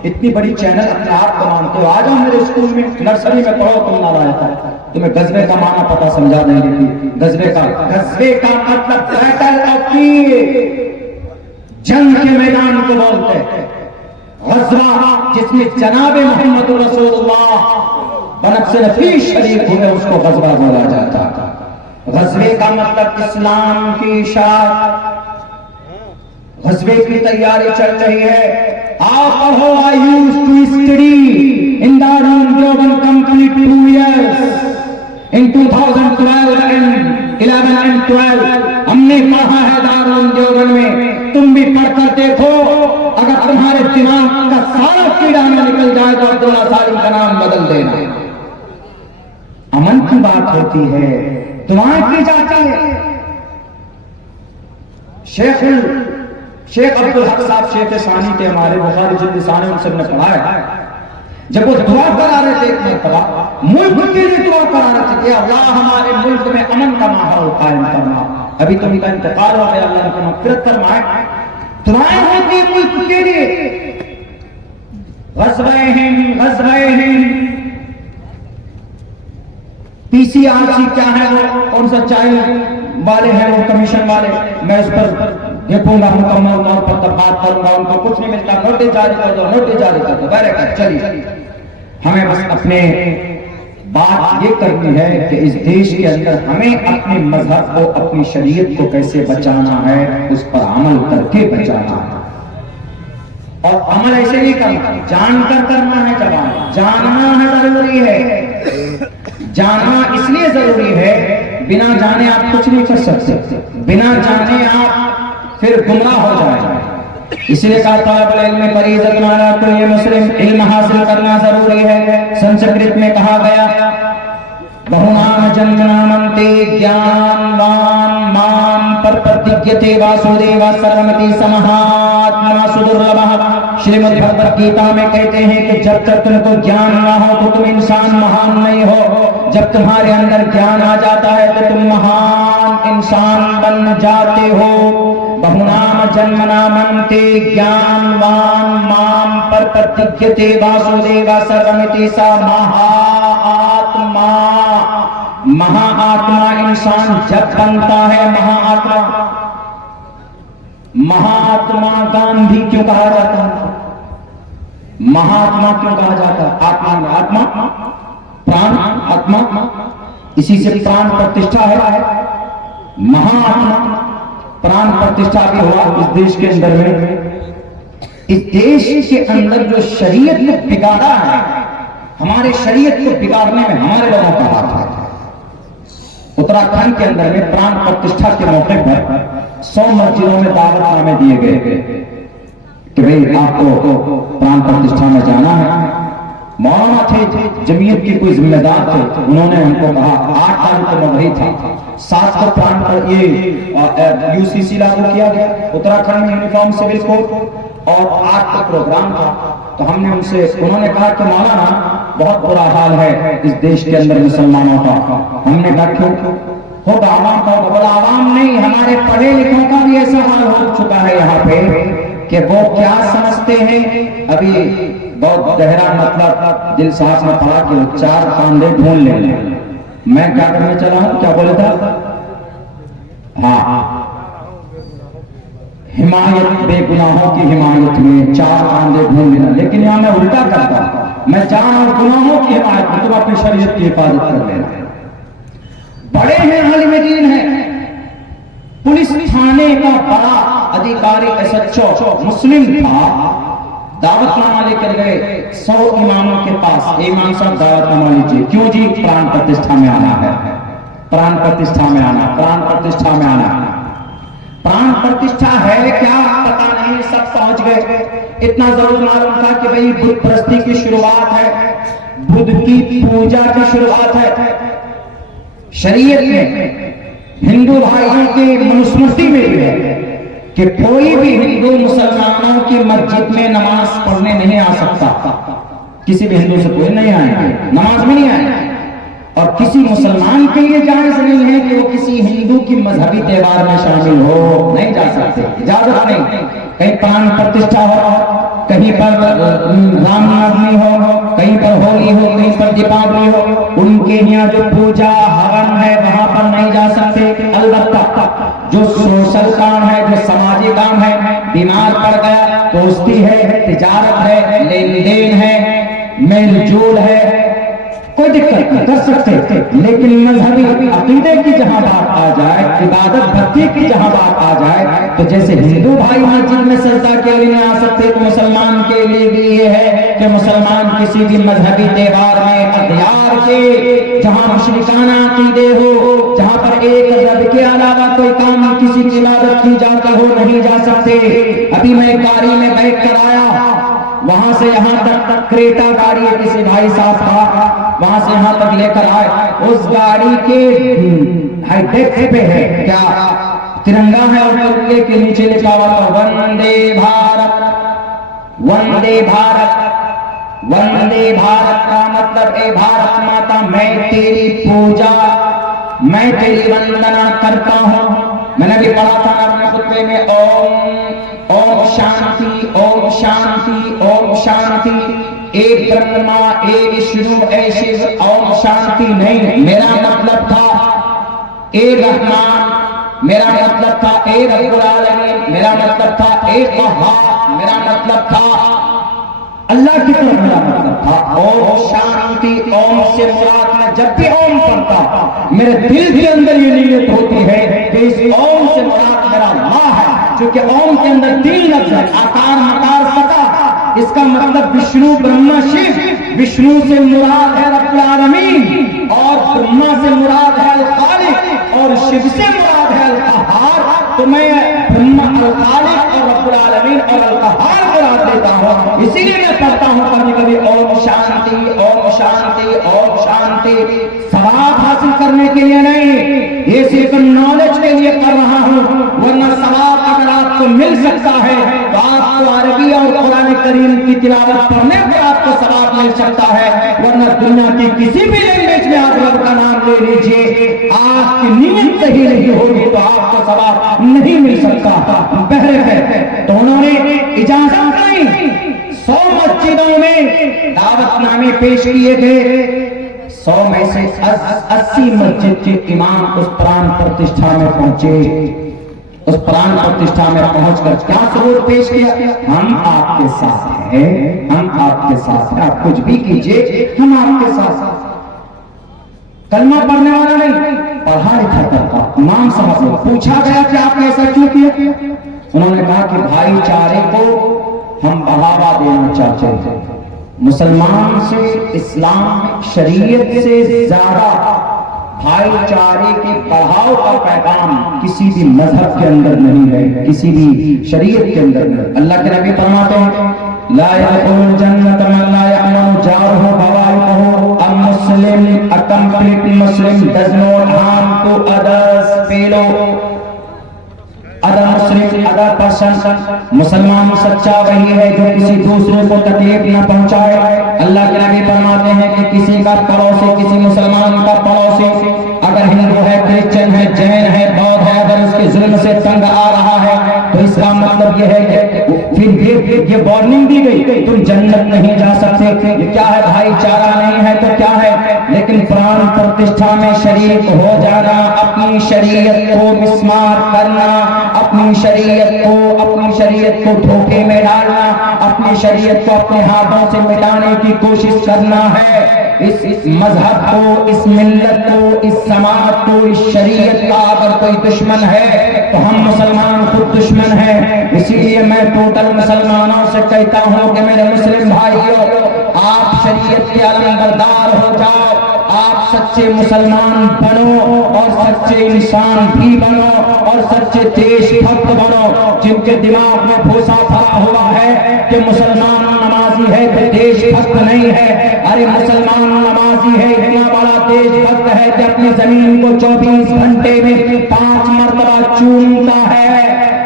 इतनी बड़ी चैनल अपने आप को मानते हो, आ जाओ मेरे स्कूल में, नर्सरी में पढ़ो, तुम ना लाया था, तुम्हें ग़ज़वे का माना पता समझा देंगे। ग़ज़वे का मतलब बैटल ऑफ कील, जंग के मैदान को बोलते हैं। ग़ज़वा जिसमें जनाब मोहम्मद रसूलुल्लाह बनफ्स नफीस शरीफ हुए, उसको ग़ज़वा बोला जाता था। ग़ज़वे का मतलब इस्लाम की इशाअत, ग़ज़वे की तैयारी चल रही है। आप पढ़ो, I used to study in Darul Deoband complete 2 years in 2012 and 11 and 12 हमने पढ़ा है दारुल देवबंद में, तुम भी पढ़कर देखो। अगर तुम्हारे दिमाग का सारा कीड़ा न निकल जाए तो अब्दुल्ला सालिम का नाम बदल देना। अमन की बात होती है, दुआएं की जाती है। शेख अब्दुल हक साहब शेख सानी के हमारे बुखारी जिल्द सानी उनसे हमने पढ़ा है, जब वो दुआ करा रहे थे एक मरतबा मुल्क के लिए दुआ करा रहे थे कि अल्लाह हमारे मुल्क में अमन का माहौल कायम करना। अभी तो उनका इंतकाल हो गया, अल्लाह उनकी मग़फ़िरत फरमाए। दुआएं होती मुल्क के लिए। ग़ज़वे हिंद पीसीआरसी क्या है, वो कौन सा चाइल्ड वाले हैं, वो कमीशन वाले, मैं उस पर देखूंगा, मुकम्मल तौर पर तब बात करूंगा। उनको कुछ नहीं मिलता, नोटिस जारी कर दो, नोटिस जारी कर दो, बराबर। चलिए, हमें बस अपने बात ये करनी है कि इस देश के अंदर हमें अपने मजहब को, अपनी शरीयत को कैसे बचाना है, उस पर अमल करके बचाना है। और अमल ऐसे नहीं करना, जानकर करना है। जवान जानना है, जरूरी है। जानना इसलिए जरूरी है, बिना जाने आप कुछ नहीं कर सकते, बिना जाने आप फिर गुमराह हो जाएंगे। इसलिए कहा तलबुल इल्म फरीज़तुन अला कुल्लि मुस्लिम, इल्म हासिल करना जरूरी है। संस्कृत में कहा गया, बहुनाम जन्मनामन्ते ज्ञानवान माम परप्रतिज्ञते वासुदेव सर्वमिति समहात्मा सुदुर्लभः। श्रीमद् भगवत गीता में कहते हैं कि जब तक तुमको ज्ञान ना हो तो तुम इंसान महान नहीं हो। जब तुम्हारे अंदर ज्ञान आ जाता है तो तुम महान इंसान बन जाते हो। बहुनाम जन्मनामन्ते ज्ञानवान माम परप्रतिज्ञते वासुदेव सर्वमिति स महाआत्मा। महाआत्मा इंसान जब बनता है, महात्मा गांधी क्यों कहा जाता है? महात्मा क्यों कहा जाता है? आत्मा प्राण, आत्मा, इसी से प्राण प्रतिष्ठा है। महाआत्मा प्राण प्रतिष्ठा भी हुआ इस देश के अंदर में। इस देश के अंदर जो शरीयत को बिगाड़ा है, हमारे शरीयत को बिगाड़ने में हमारे लोगों का हाथ है। उत्तराखंड के अंदर में प्राण प्रतिष्ठा के मौके पर 100 मस्जिदों में दावतनामे दिए गए कि भाई आपको प्राण प्रतिष्ठा में जाना है। मौलाना थे, जमीयत के कोई जिम्मेदार थे, उन्होंने हमको कहा 8 तारीख को मगही था, 7 को प्राण पर ये यूसीसी लागू किया गया, उत्तराखंड में यूनिफॉर्म सिविल कोड, और 8 का प्रोग्राम था। तो हमने उन्होंने कहा कि मौलाना बहुत बुरा हाल है इस देश के अंदर मुसलमानों का। हमने कहा क्यों होगा, आवाम का बोला, आवाम नहीं, हमारे पढ़े लिखों का भी ऐसा हाल हो चुका है यहाँ पे कि वो क्या समझते हैं। अभी बहुत गहरा मतलब दिल साहब ने पढ़ा कि 4 कांधे ढूंढ लेंगे। मैं क्या करने चला हूं, क्या बोले था? हाँ, हिमायत बेगुनाहों की हिमायत में 4 कांधे ढूंढ लेना। लेकिन यहां मैं उल्टा करता, मैं जा रहा हूं गुनाहों की हिमायत में, तुम अपनी शरीयत की हिफाजत कर लेना। बड़े हैं, आलिम दीन है, पुलिस थाने का बड़ा अधिकारी SHO मुस्लिम था, दावतनामा लेकर गए 100 इमामों के पास। इमाम साहब दावतनामा लीजिए। क्यों जी? प्राण प्रतिष्ठा में आना है, प्राण प्रतिष्ठा में आना, प्राण प्रतिष्ठा में आना। प्राण प्रतिष्ठा है क्या पता नहीं, सब पहुंच गए। इतना जरूर मालूम था कि भाई बुद्ध परस्ती की शुरुआत है, बुद्ध की पूजा की शुरुआत है। शरीयत में हिंदू भाइयों के मनुस्मृति में भी है कि कोई भी हिंदू मुसलमानों की मस्जिद में नमाज पढ़ने नहीं आ सकता। किसी भी हिंदू से कोई नहीं आएंगे, नमाज में नहीं आएंगे। और किसी मुसलमान के लिए जायज नहीं है कि वो किसी हिंदू की मजहबी त्योहार में शामिल हो, नहीं जा सकते, इजाजत नहीं। कहीं प्राण प्रतिष्ठा हो, कहीं पर रामनवमी हो, कहीं पर होली हो, कहीं पर दीपावली हो, उनके यहाँ जो पूजा हवन है वहां पर नहीं जा सकते। अलबत्ता जो सोशल काम है, जो समाजी काम है, बीमार पड़ गया, दोस्ती है, तिजारत है, लेन देन है, मेल जोल है, कोई दिक्कत नहीं, कर सकते। लेकिन मजहबी अकीदे की जहां बात आ जाए, इबादत भक्ति की जहां बात आ जाए, तो जैसे हिंदू भाई मस्जिद में सजदा के लिए नहीं आ सकते, तो मुसलमान के लिए भी ये है कि मुसलमान किसी भी मजहबी त्योहार में अख्तियार के जहां मुशरिकाना अकीदे हो, जहां पर एक रब के अलावा कोई काम किसी की इबादत की जाती हो, नहीं जा सकते। अभी मैं गाड़ी में बैठ कर आया, वहां से यहां तक क्रेटा गाड़ी है किसी भाई साहब का, वहां से यहां तक लेकर आए। उस गाड़ी के हाईटेक पे है क्या तिरंगा है, और तिरंगे के नीचे लिखा हुआ था वंदे भारत। वंदे भारत, वंदे भारत का मतलब ए भारत माता, मैं तेरी पूजा, मैं तेरी वंदना करता हूं। मैंने भी पढ़ा था अपने खुतबे में, ओम शांति, ओम शांति, ओम शांति। एक ब्रह्मा, एक विष्णु, एक शिव, ओम शांति नहीं। मेरा मतलब था एक रहमान, मेरा मतलब था एक रब्बुल आलमीन, मेरा मतलब था एक वहाब, मेरा मतलब था अल्लाह की तरफ, मेरा मतलब था ओम शांति। ओम से मुराद में जब भी ओम पढ़ता, मेरे दिल के अंदर ये नीयत होती है कि इस ओम से मुराद मेरा अल्लाह है, क्योंकि ओम के अंदर 3 लफ्ज है, आकार, मकार, सता। इसका मतलब विष्णु, ब्रह्मा, शिव। विष्णु से मुराद है रब्बुल आलमीन, और ब्रह्मा से मुराद है अल खालिक, और शिव से मुराद है अल कहार। तो मैं ब्रह्मा, अल खालिक और रब्बुल आलमीन और अल कहार मुराद लेता हूं, इसीलिए मैं पढ़ता हूं कभी कभी ओम शांति, ओम शांति, ओम शांति। सवाब हासिल करने के लिए नहीं, ये सिर्फ नॉलेज के लिए कर रहा हूं, वरना सवाब अगर आपको मिल सकता है तो आपको अरबी और कुरान करीम की तिलावत पढ़ने पर आपको सवाब मिल सकता है, वरना दुनिया की किसी भी लैंग्वेज में आप रब का नाम ले लीजिए, आपकी नीयत सही नहीं होगी तो आपको सवाब नहीं मिल सकता। बहरे है तो उन्होंने इजाजत नहीं, 100 मस्जिदों में दावतनामे पेश किए गए, 100 में से 80 मस्जिद के इमाम उस प्राण प्रतिष्ठा में पहुंचे। उस प्राण प्रतिष्ठा में पहुंचकर क्या सरूर पेश किया, हम आपके साथ हैं, हम आपके साथ हैं, आप कुछ भी कीजिए, हम आपके साथ। कलमा पढ़ने वाला नहीं, पढ़ा लिखा करता इमाम साहब से पूछा गया कि आपने ऐसा क्यों किया? उन्होंने कहा कि भाईचारे को हम बढ़ावा देना चाहते हैं। मुसलमान से, इस्लाम शरीयत से ज्यादा भाईचारे के बढ़ाव का पैगाम किसी भी मजहब के अंदर नहीं है, किसी भी शरीयत के अंदर नहीं। अल्लाह के नबी फरमाते हैं, ला यदखुलुल जन्नत मन ला यअमनु जारुहु बवाइकुहु। A Muslim, a complete Muslim does not harm to others fellow other Muslim, other person. मुसलमान सच्चा वही है जो किसी दूसरे को तकलीफ न पहुंचाए। अल्लाह के नबी फरमाते हैं कि किसी का पड़ोसी, किसी मुसलमान का पड़ोसी अगर हिंदू है, क्रिश्चियन है, जैन है, बौद्ध है, अगर उसके जुल्म से तंग आ रहा है तो इसका मतलब यह है कि फिर ये वार्निंग दी गई, तुम जन्नत नहीं जा सकते। ये क्या है? भाईचारा नहीं है तो क्या है? लेकिन प्राण प्रतिष्ठा में शरीक हो जाना, अपनी शरीयत को मिस्मार करना, अपनी शरीयत को धोखे में डालना, अपनी शरीयत को अपने हाथों से मिटाने की कोशिश करना है। इस मजहब को, इस मिल्लत को, इस समाज को, इस शरीयत का अगर कोई दुश्मन है तो हम मुसलमान खुद दुश्मन हैं। इसीलिए मैं टोटल मुसलमानों से कहता हूं कि मेरे मुस्लिम भाइयों, आप शरीयत के अलमबरदार हो जाओ, आप सच्चे मुसलमान बनो और सच्चे इंसान भी बनो और सच्चे देशभक्त बनो। जिनके दिमाग में भूसा भरा हुआ है कि मुसलमान नमाजी है तो देशभक्त नहीं है, अरे मुसलमान नमाजी है, इतना बड़ा देशभक्त है कि अपनी जमीन को 24 घंटे में 5 मरतबा चूमता है,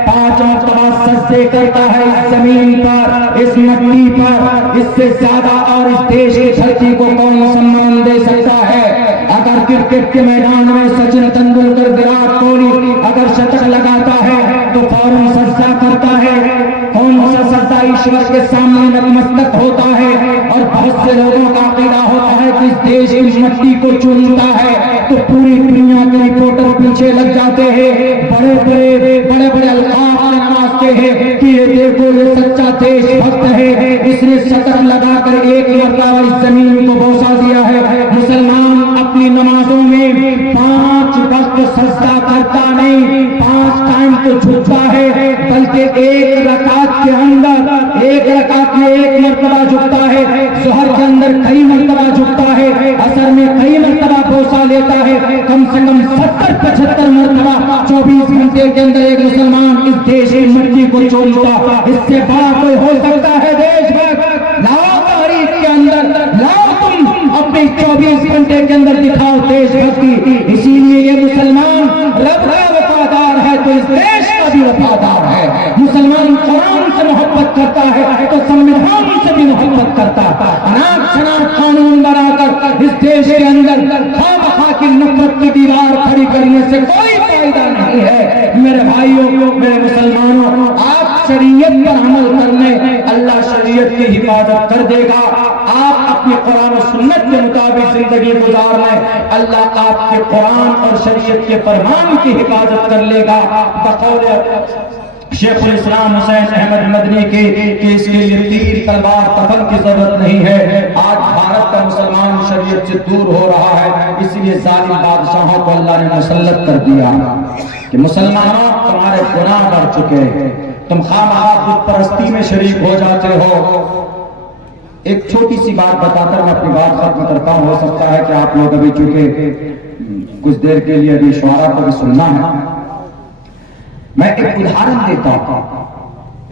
5 मरतबा सजदे करता है इस जमीन पर, इस मिट्टी पर। इससे ज्यादा और इस देश की धरती को कौन सम्मान दे सकता है? अगर क्रिकेट के मैदान में सचिन तेंदुलकर, विराट कोहली अगर शतक लगाता है तो फौरन सजदा करता है। कौन सा सजदा ईश्वर के सामने नतमस्तक होता है? और बहुत से लोगों का अकीदा होता है कि इस देश की मिट्टी को चूमता है तो पूरी दुनिया के रिपोर्टर पीछे लग जाते हैं, बड़े बड़े अल्काफ से नवाजते हैं कि ये देखो ये सच्चा देशभक्त है, इसने शतक लगाकर एक मरतबा इस जमीन को बोसा दिया है। को सजदा करता नहीं, 5 टाइम तो झुकता है, बल्कि एक रकात के अंदर, एक रकात में 1 मरतबा झुकता है, ज़ोहर के अंदर कई मरतबा झुकता है, असर में कई मरतबा बोसा लेता है। कम से कम 70-75 मरतबा 24 घंटे के अंदर एक मुसलमान इस देश की मिट्टी को चूमता। इससे बड़ा कोई हो सकता है देशभक्त? लाओ तारीख के अंदर, लाओ तुम अपने 24 घंटे के अंदर दिखाओ देशभक्ति। इसीलिए ये मुसलमान रब का वफादार है तो इस देश का भी वफादार है। मुसलमान कुरान से मोहब्बत करता है तो संविधान से भी मोहब्बत करता है। अनाप शनाप कानून बनाकर इस देश के अंदर खामखा की नफरत की दीवार खड़ी करने से कोई फायदा नहीं है। मेरे भाइयों, मेरे मुसलमानों, आप शरीयत पर अमल करने, अल्लाह शरीयत की हिफाजत कर देगा। आप अपने कुरान और सुन्नत के मुताबिक जिंदगी गुजारने, अल्लाह आपके कुरान और शरीयत के फरमान की हिफाजत कर लेगा। बकौल शेखुल इस्लाम हुसैन अहमद मदनी के इसके लिए तीर तलवार तफल की जरूरत नहीं है। आज भारत का मुसलमान शरीयत से दूर हो रहा है, इसलिए जालिम बादशाहों को अल्लाह ने मुसल्लत कर दिया कि मुसलमानों तुम्हारे गुनाह बढ़ चुके, तुम खामखा खुद परस्ती में शरीक हो जाते हो। एक छोटी सी बात बताकर मैं अपनी बात खत्म करता हूं। हो सकता है कि आप लोग अभी चूंकि कुछ देर के लिए अभी शुआरा को भी सुनना है, मैं एक उदाहरण देता हूं।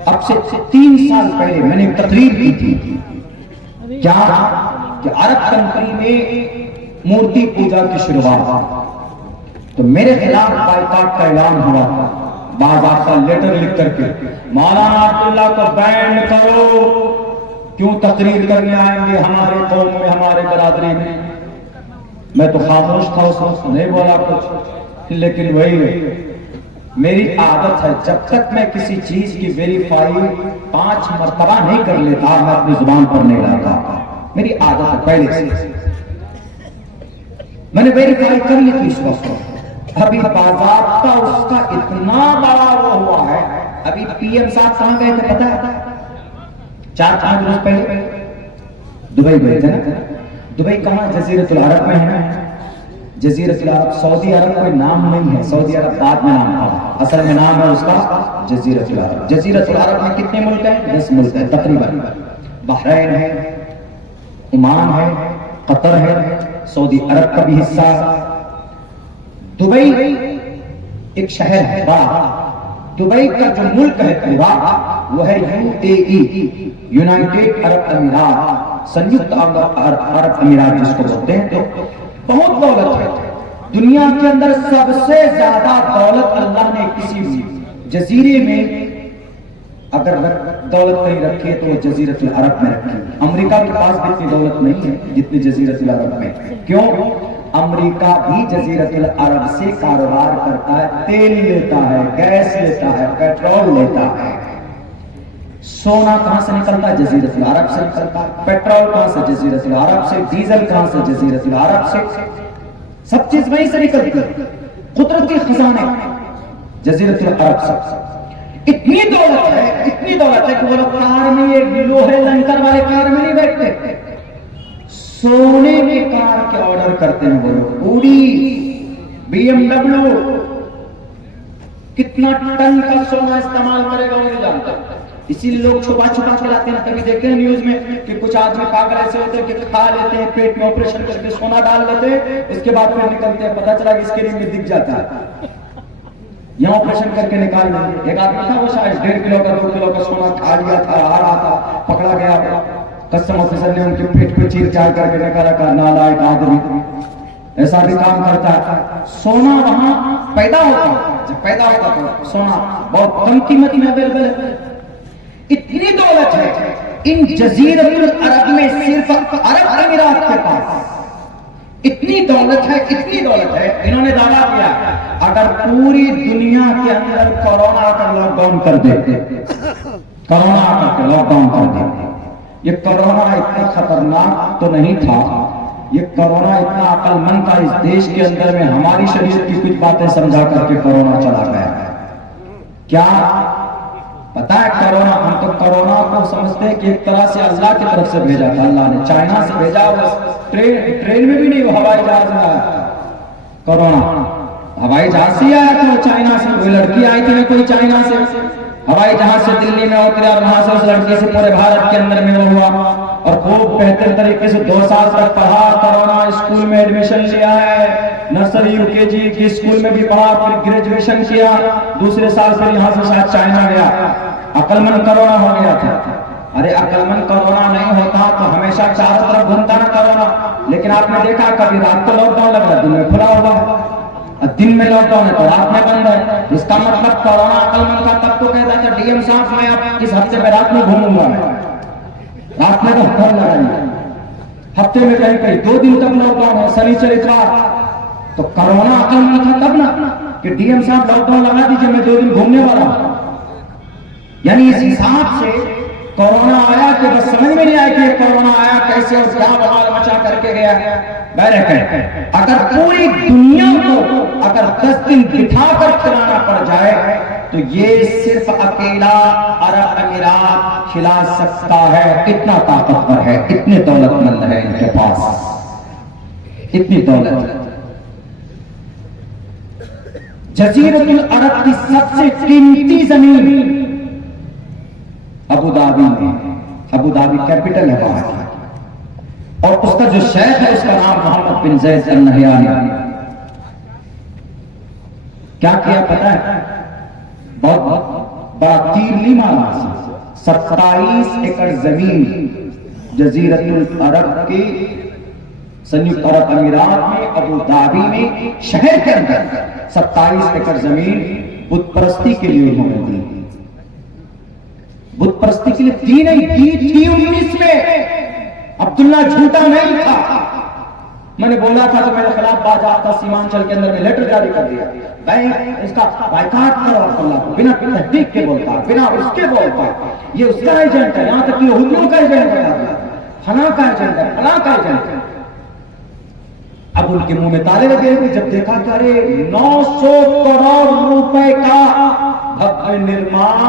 अब से 3 साल पहले मैंने एक तकरीर की थी क्या कि अरब कंट्री में मूर्ति पूजा की शुरुआत, तो मेरे खिलाफ बाइकाट का ऐलान हुआ था। बाज़ाब्ता लेटर लिख करके मौलाना अब्दुल्ला को बैन करो, क्यों तकरीर करने आएंगे हमारे कौम में, हमारे बरादरी में। मैं तो खामोश था उस वक्त, नहीं बोला कुछ। लेकिन वही मेरी आदत है, जब तक मैं किसी चीज की वेरीफाई 5 मरतबा नहीं कर लेता, मैं अपनी जुबान पर नहीं लाता। मेरी आदत है पहले से। मैंने वेरीफाई कर ली थी इस वक्त। अभी बाज़ाब्ता उसका इतना बड़ा वो हुआ है। अभी पीएम साहब कहां गए थे पता है? 4-5 रोज पहले दुबई गए थे ना। दुबई कहां? जजीरतुल अरब में है ना। जजीरतुल अरब, सऊदी अरब कोई नाम नहीं है, सऊदी अरब बाद में नाम था, असल में नाम है उसका जजीरतुल अरब। जजीरतुल अरब में कितने मुल्क हैं? 10 मुल्क हैं तकरीबन। बहरैन है, ओमान है, कतर है, सऊदी अरब का भी हिस्सा है। दुबई एक शहर है बड़ा। दुबई का जो मुल्क है पूरा वो है UAE, यूनाइटेड अरब अमीरात, संयुक्त अरब अमीरात जिसको बोलते हैं। तो बहुत दौलत है दुनिया के अंदर। सबसे ज्यादा दौलत अल्लाह ने किसी जजीरे में अगर दौलत कहीं रखी है तो वो जजीरतुल अरब में रखी है। अमेरिका के पास भी इतनी दौलत नहीं है जितनी जजीरतुल अरब में। क्यों? अमेरिका भी जजीरतुल अरब से कारोबार करता है, तेल लेता है, गैस लेता है, पेट्रोल लेता है। सोना कहां से निकलता है? जजीरतुल अरब से निकलता है। पेट्रोल कहां से? जजीरतुल अरब से। डीजल कहां से? जजीरतुल अरब से। सब चीज वहीं से निकलती है। कुदरती खजाने जजीरतुल अरब से। इतनी दौलत है, इतनी दौलत है कि वो लोग कार में, ये लोहे लंकर वाले कार में नहीं बैठते, सोने की कार के ऑर्डर करते हैं वो लोग। पूरी BMW कितना टन का सोना इस्तेमाल करेगा वो नहीं जानता। इसीलिए लोग छुपा छुपा के लाते हैं। कभी देखे हैं न्यूज में कि कुछ आदमी पागल ऐसे होते हैं कि खा लेते हैं, पेट में ऑपरेशन करके सोना डाल लेते हैं, उसके बाद फिर निकलते हैं, पता चला कि इसके लिए में दिख जाता है। यहाँ ऑपरेशन करके निकाल लेंगे। एक आदमी था वो शायद 1.5 किलो का 2 किलो का सोना खा लिया था, आ रहा था, पकड़ा गया। कस्टम ऑफिसर ने उनके पेट को चीर चार करके निकाला, कहा नालायक आदमी, ऐसा भी काम करता है। सोना वहां पैदा होता है, जब पैदा होता तो सोना बहुत कम कीमत में अवेलेबल है। इतनी दौलत है इन जजीरतुल अरब में, सिर्फ अरब अमीरात के पास इतनी दौलत है, इतनी दौलत है। इन्होंने दावा किया अगर पूरी दुनिया के अंदर कोरोना का लॉकडाउन कर देते, कोरोना का लॉकडाउन कर देते। ये कोरोना इतना खतरनाक तो नहीं था, ये कोरोना इतना अक्लमंद था। इस देश के अंदर में हमारी शरीयत की कुछ बातें समझा करके कोरोना चला गया। क्या पता है? कोरोना, हम तो कोरोना को समझते हैं कि एक तरह से अल्लाह की तरफ से भेजा था। अल्लाह ने चाइना से भेजा, ट्रेन में भी नहीं, वो हवाई जहाज में आया कोरोना। हवाई जहाज से आया था चाइना से, कोई लड़की आई थी ना कोई चाइना से, हवाई जहाज से दिल्ली में उतरे और वहां से उस लड़की से पूरे भारत के अंदर में वो हुआ और खूब बेहतर तरीके से 2 साल तक पढ़ा, कोरोना स्कूल में एडमिशन लिया है, नर्सरी यूकेजी की स्कूल में भी पढ़ा, फिर ग्रेजुएशन किया, दूसरे साल फिर यहाँ से शायद चाइना गया। अकलमंद कोरोना हो गया था। अरे अकलमंद कोरोना नहीं होता तो हमेशा चारों तरफ घूमता ना कोरोना, लेकिन आपने देखा कभी रात को लॉकडाउन लग रहा, दिन में खुला हुआ है, दिन में लॉकडाउन है तो रात में बंद है। इसका मतलब कोरोना अकलमंद का तब तो कहता था डीएम साहब मैं अब इस हफ्ते में रात में घूमूंगा, मैं रात में तो घर लगाएंगे, हफ्ते में कहीं कहीं 2 दिन तक लॉकडाउन है, शनिचर इतवार। तो कोरोना अकलमंद था तब ना कि डीएम साहब लॉकडाउन लगा दीजिए, मैं 2 दिन घूमने वाला हूं। यानी इस हिसाब से कोरोना आया कि बस समझ में नहीं आया कि कोरोना आया कैसे और क्या बवाल मचा करके गया। अगर पूरी दुनिया को अगर 10 दिन बिठा कर खिलाना पड़ जाए तो ये सिर्फ अकेला अरब अमीरात खिला सकता है, इतना ताकतवर है, इतने दौलतमंद है इनके पास, इतनी दौलत। जजीरतुल अरब की सबसे कीमती जमीन अबू धाबी में, अबू धाबी कैपिटल है वहां की, और उसका जो शेख है उसका नाम मोहम्मद बिन जैद अल नहयानी। क्या किया पता है? बहुत बड़ा तीरली मारा, 27 एकड़ जमीन जजीरतुल अरब की संयुक्त अरब अमीरात में अबू धाबी में शहर के अंदर 27 एकड़ जमीन बुत परस्ती के लिए उन्होंने दी। बुत परस्ती के लिए दी नहीं, दी थी 19 में। अब्दुल्ला झूठा नहीं था, मैंने बोला था तो मेरे खिलाफ बाजाबता सीमांचल के अंदर में लेटर जारी कर दिया, बैंक इसका बाइकाट करो अब्दुल्ला को, बिना तहकीक के बोलता, बिना उसके बोलता, ये उसका एजेंट है, यहां तक कि यहूदियों का एजेंट बता दिया, फलां का एजेंट है, फलां का एजेंट है। अब उनके मुंह में ताले लगे हुए जब देखा कि अरे 900 करोड़ रुपए का भव्य निर्माण,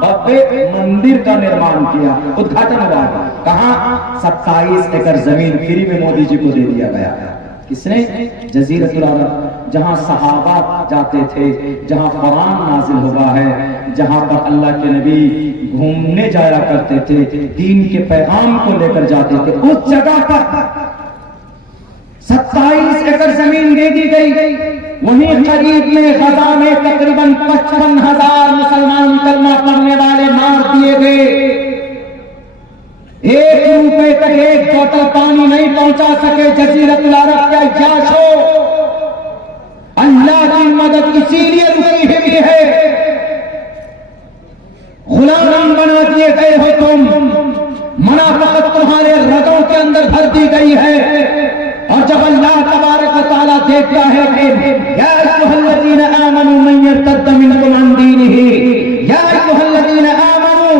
भव्य मंदिर का निर्माण किया, उद्घाटन हुआ। कहां? 27 एकड़ जमीन फ्री में मोदी जी को दे दिया गया। किसने? जजीरतुल अरब, जहां सहाबा जाते थे, जहां कुरान नाजिल हुआ है, जहां पर अल्लाह के नबी घूमने जाया करते थे, दीन के पैगाम को लेकर जाते थे, उस जगह पर 27 एकड़ जमीन दे दी गई। वहीं करीब में गजा में तकरीबन 55,000 मुसलमान कलमा पढ़ने वाले मार दिए गए। 1 रुपए तक 1 बोतल पानी नहीं पहुंचा सके जजीरतुल अरब के अय्याशों। अल्लाह की मदद इसीलिए रुकी हुई है, गुलाम बना दिए गए हो तुम, मुनाफिकत तुम्हारे रगों के अंदर भर दी गई है। और जब अल्लाह तबारक व तआला देखता है कि या अय्युहल्लज़ीना आमनू मन यर्तद्द मिनकुम अन दीनिही, या अय्युहल्लज़ीना आमनू,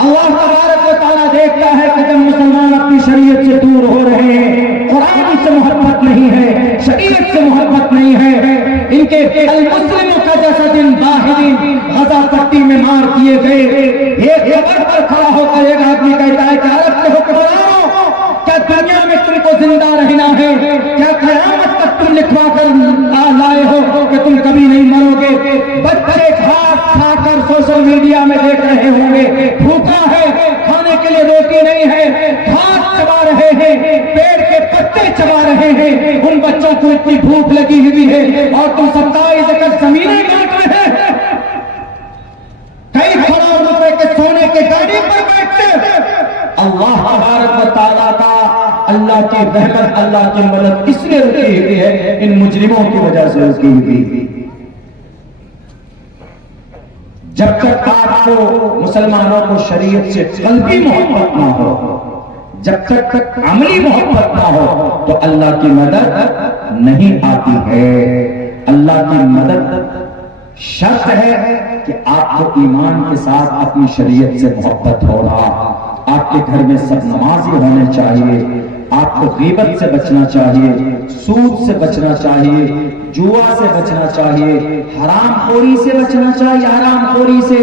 अल्लाह तबारक व तआला देखता है कि जब मुसलमान अपनी शरीयत से दूर हो रहे हैं, कुरान से मोहब्बत नहीं है, शरीयत से मोहब्बत नहीं है, इनके अल मुस्लिम का जसदिन वाहिदिन गजा पट्टी में मार दिए गए। एक कब्र पर खड़ा होकर एक आदमी कहता है कि अरब के हुक्मरानों, क्या दुनिया में तुमको जिंदा रहना है? क्या कयामत तक तुम लिखवा कर लाए हो कि तुम कभी नहीं मरोगे? बच्चे घास खाकर सोशल मीडिया में देख रहे होंगे, भूखा है, खाने के लिए रोटी नहीं है, घास चबा रहे हैं, पेड़ के पत्ते चबा रहे हैं, उन बच्चों को इतनी भूख लगी हुई है और तुम 27 एकड़ जमीनें बांट रहे हैं। कई करोड़ रुपए के सोने के गाड़ी पर बैठते। अल्लाह तबारक व तआला का, अल्लाह की रहमत, अल्लाह की मदद इसलिए रुकी हुई है, इन मुजरिमों की वजह से रुकी हुई। जब तक आपको मुसलमानों को शरीयत से कल्बी मोहब्बत ना हो, जब तक अमली मोहब्बत ना हो, तो अल्लाह की मदद नहीं आती है। अल्लाह की मदद शर्त है कि आपको ईमान के साथ अपनी शरीयत से मोहब्बत होना, आपके घर में सब नमाजी होने चाहिए, आपको गीबत से बचना चाहिए, सूद से बचना चाहिए, जुआ से बचना चाहिए, हराम खोरी से बचना चाहिए, हराम खोरी से।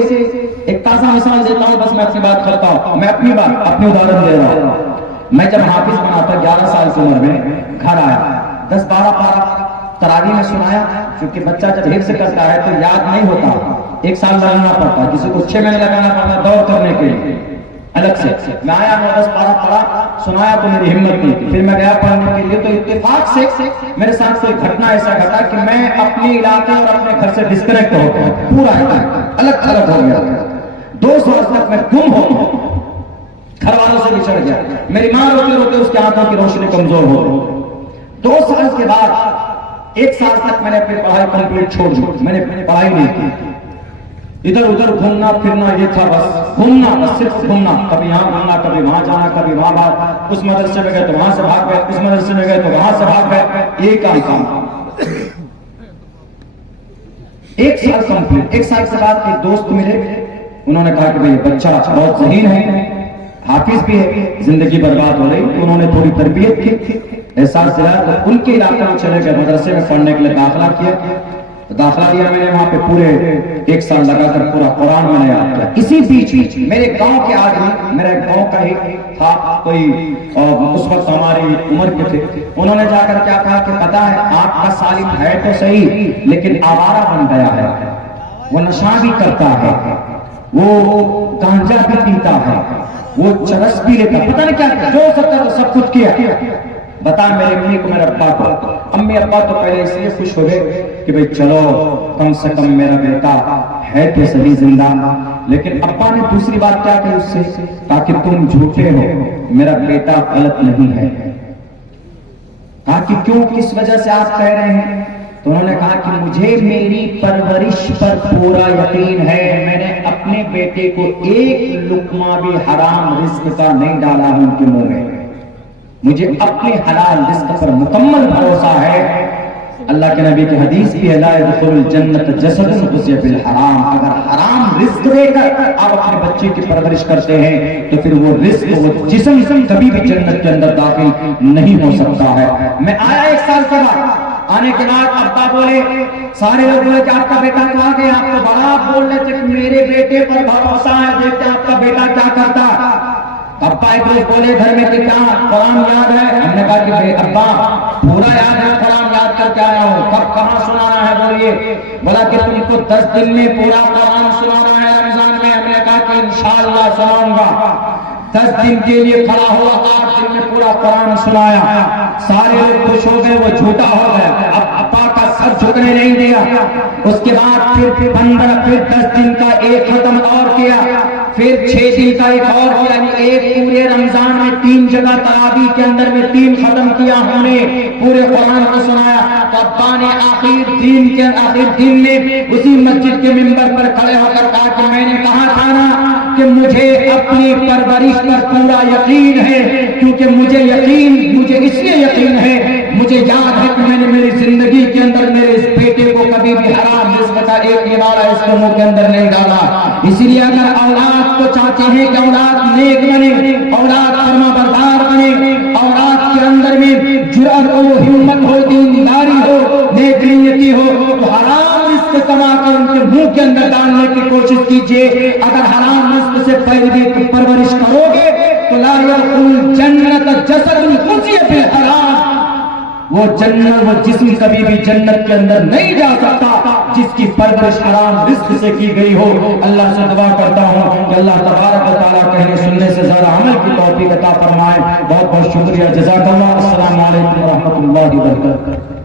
एक ताजा मिसाल देता हूं, बस मैं अपनी बात करता हूं, मैं अपनी बात, अपनी उदाहरण दे रहा हूं। मैं जब हाफिज बना था 11 साल की उम्र में, घर आया, 10-12 पारा तरावी में सुनाया, क्योंकि बच्चा जब हिफ्ज़ करता है तो याद नहीं होता, 1 साल लगाना पड़ता है, किसी को 6 महीने लगाना पड़ता है दौड़ करने के लिए अलग से। मैं आया 9-10 पारा पढ़ा, सुनाया तो मेरी हिम्मत नहीं थी, फिर मैं गया पढ़ने के लिए, तो इत्तेफाक से मेरे साथ कोई घटना ऐसा घटा कि मैं अपने इलाके और अपने घर से डिस्कनेक्ट हो गया, पूरा अलग अलग हो गया। 2 साल तक मैं गुम हो गया, घर वालों से बिछड़ गया, मेरी माँ रोते रोते उसके आंखों की रोशनी कमजोर हो गई। 2 साल के बाद 1 साल तक मैंने अपनी पढ़ाई कंप्लीट छोड़ दी, मैंने पढ़ाई नहीं की, इधर उधर घूमना फिरना, ये था बस घूमना, बस सिर्फ घूमना, कभी यहाँ घूमना, कभी वहां जाना, कभी वहां बात, उस मदरसे में गए तो वहां से भाग गए, उस मदरसे में गए तो वहां से भाग गए, एक काम। 1 साल कंप्लीट। 1 साल के बाद एक दोस्त मिले, उन्होंने कहा कि भाई बच्चा बहुत ज़हीन है, हाफिज भी है, जिंदगी बर्बाद हो रही, तो उन्होंने थोड़ी तरबियत की, एहसास दिलाया, तो उनके इलाके में चले गए, मदरसे में पढ़ने के लिए दाखिला किया। तो दाखिला दिया मैंने, वहां पे पूरे 1 साल लगाकर पूरा कुरान मैंने याद किया। इसी बीच मेरे गांव के आदमी, मेरा गांव का ही था कोई, और उस वक्त हमारी उम्र के थे, उन्होंने जाकर क्या कहा कि पता है आपका सालिम है तो सही, लेकिन आवारा बन गया है, वो नशा भी करता है, वो गांजा भी पीता है, वो चरस भी लेता, पता नहीं क्या जो सकता तो सब कुछ किया। बता मेरी अम्मी को, मेरे अब्बा को। अम्मी अब्बा तो पहले इसलिए खुश हो गए कि भाई चलो कम से कम मेरा बेटा है तो सही जिंदा, लेकिन अब्बा ने दूसरी बात क्या कही उससे, ताकि तुम झूठे हो, मेरा बेटा गलत नहीं है। ताकि क्यों, किस वजह से आप कह रहे हैं? तो उन्होंने कहा कि मुझे मेरी परवरिश पर पूरा यकीन है, मैंने अपने बेटे को एक लुकमा भी हराम रिस्क का नहीं डाला है उनके मुंह में, मुझे अपने हलाल रिस्क पर मुकम्मल भरोसा है। अल्लाह के नबी की हदीस भी है, ला यदखुलुल जन्नत जसदुन गुज़िया बिल हराम। अगर हराम रिस्क देकर आप अपने बच्चे की परवरिश करते हैं तो फिर वो रिस्क, वो जिस्म कभी भी जन्नत के अंदर दाखिल नहीं हो सकता है। मैं आया 1 साल के बाद, आने के बाद अब्बा बोले, सारे लोग बोले कि आपका बेटा तो आ गया, आप तो बड़ा बोल रहे थे कि मेरे बेटे पर भरोसा है, देखते आपका बेटा क्या करता। अब्बा एक रोज बोले घर में कि क्या कुरान याद है? हमने कहा कि भाई अब्बा पूरा याद है, कुरान याद करके आया हूँ, कब कहाँ सुनाना है बोलिए। बोला कि तुमको 10 दिन में पूरा कुरान सुनाना है रमजान में। हमने कहा कि इंशाअल्लाह सुनाऊंगा। 10 दिन के लिए खड़ा हुआ, 8 दिन में पूरा कुरान सुनाया, सारे लोग खुश हो गए, वो झूठा हो गया। अब अब्बा का सर झुकने नहीं दिया। उसके बाद फिर 15 फिर 10 दिन का एक खत्म और किया, फिर 6 दिन का एक और किया, यानी एक पूरे रमजान में 3 जगह तरावी के अंदर में 3 खत्म किया हमने, पूरे कुरान को सुनाया। तो अब्बा ने आखिर दिन में उसी मस्जिद के मिंबर पर खड़े होकर कहा कि मैंने कहा था ना कि मुझे अपनी परवरिश पर पूरा यकीन है, क्योंकि मुझे इसलिए यकीन है, मुझे याद है कि मैंने मेरी जिंदगी के अंदर मेरे इस बेटे को कभी भी हराम रिस्क का एक निवाला इसके मुंह के अंदर नहीं डाला। इसीलिए अगर औलाद को चाहते हैं कि औलाद नेक बने, औलाद फरमाबरदार बने, औलाद के अंदर में जुर्अत हो, हिम्मत हो, दीनदारी हो, नेक नीयती हो, तो हराम रिस्क कमा कर उनके मुंह के अंदर डालने की कोशिश कीजिए। अगर हराम रिस्क से परवरिश करोगे तो ला यदखुलुल जन्नत जसदुन गुज़िया बिल हराम, वो जन्नत, वो जिस्म कभी भी जन्नत के अंदर नहीं जा सकता जिसकी परवरिश हराम रिस्क से की गई हो। अल्लाह से दुआ करता हूँ कि अल्लाह तबारक व तआला कहने सुनने से ज्यादा अमल की तौफीक अता फरमाए। बहुत बहुत शुक्रिया, जज़ाकल्लाह। अस्सलामु अलैकुम व रहमतुल्लाहि व बरकातहू।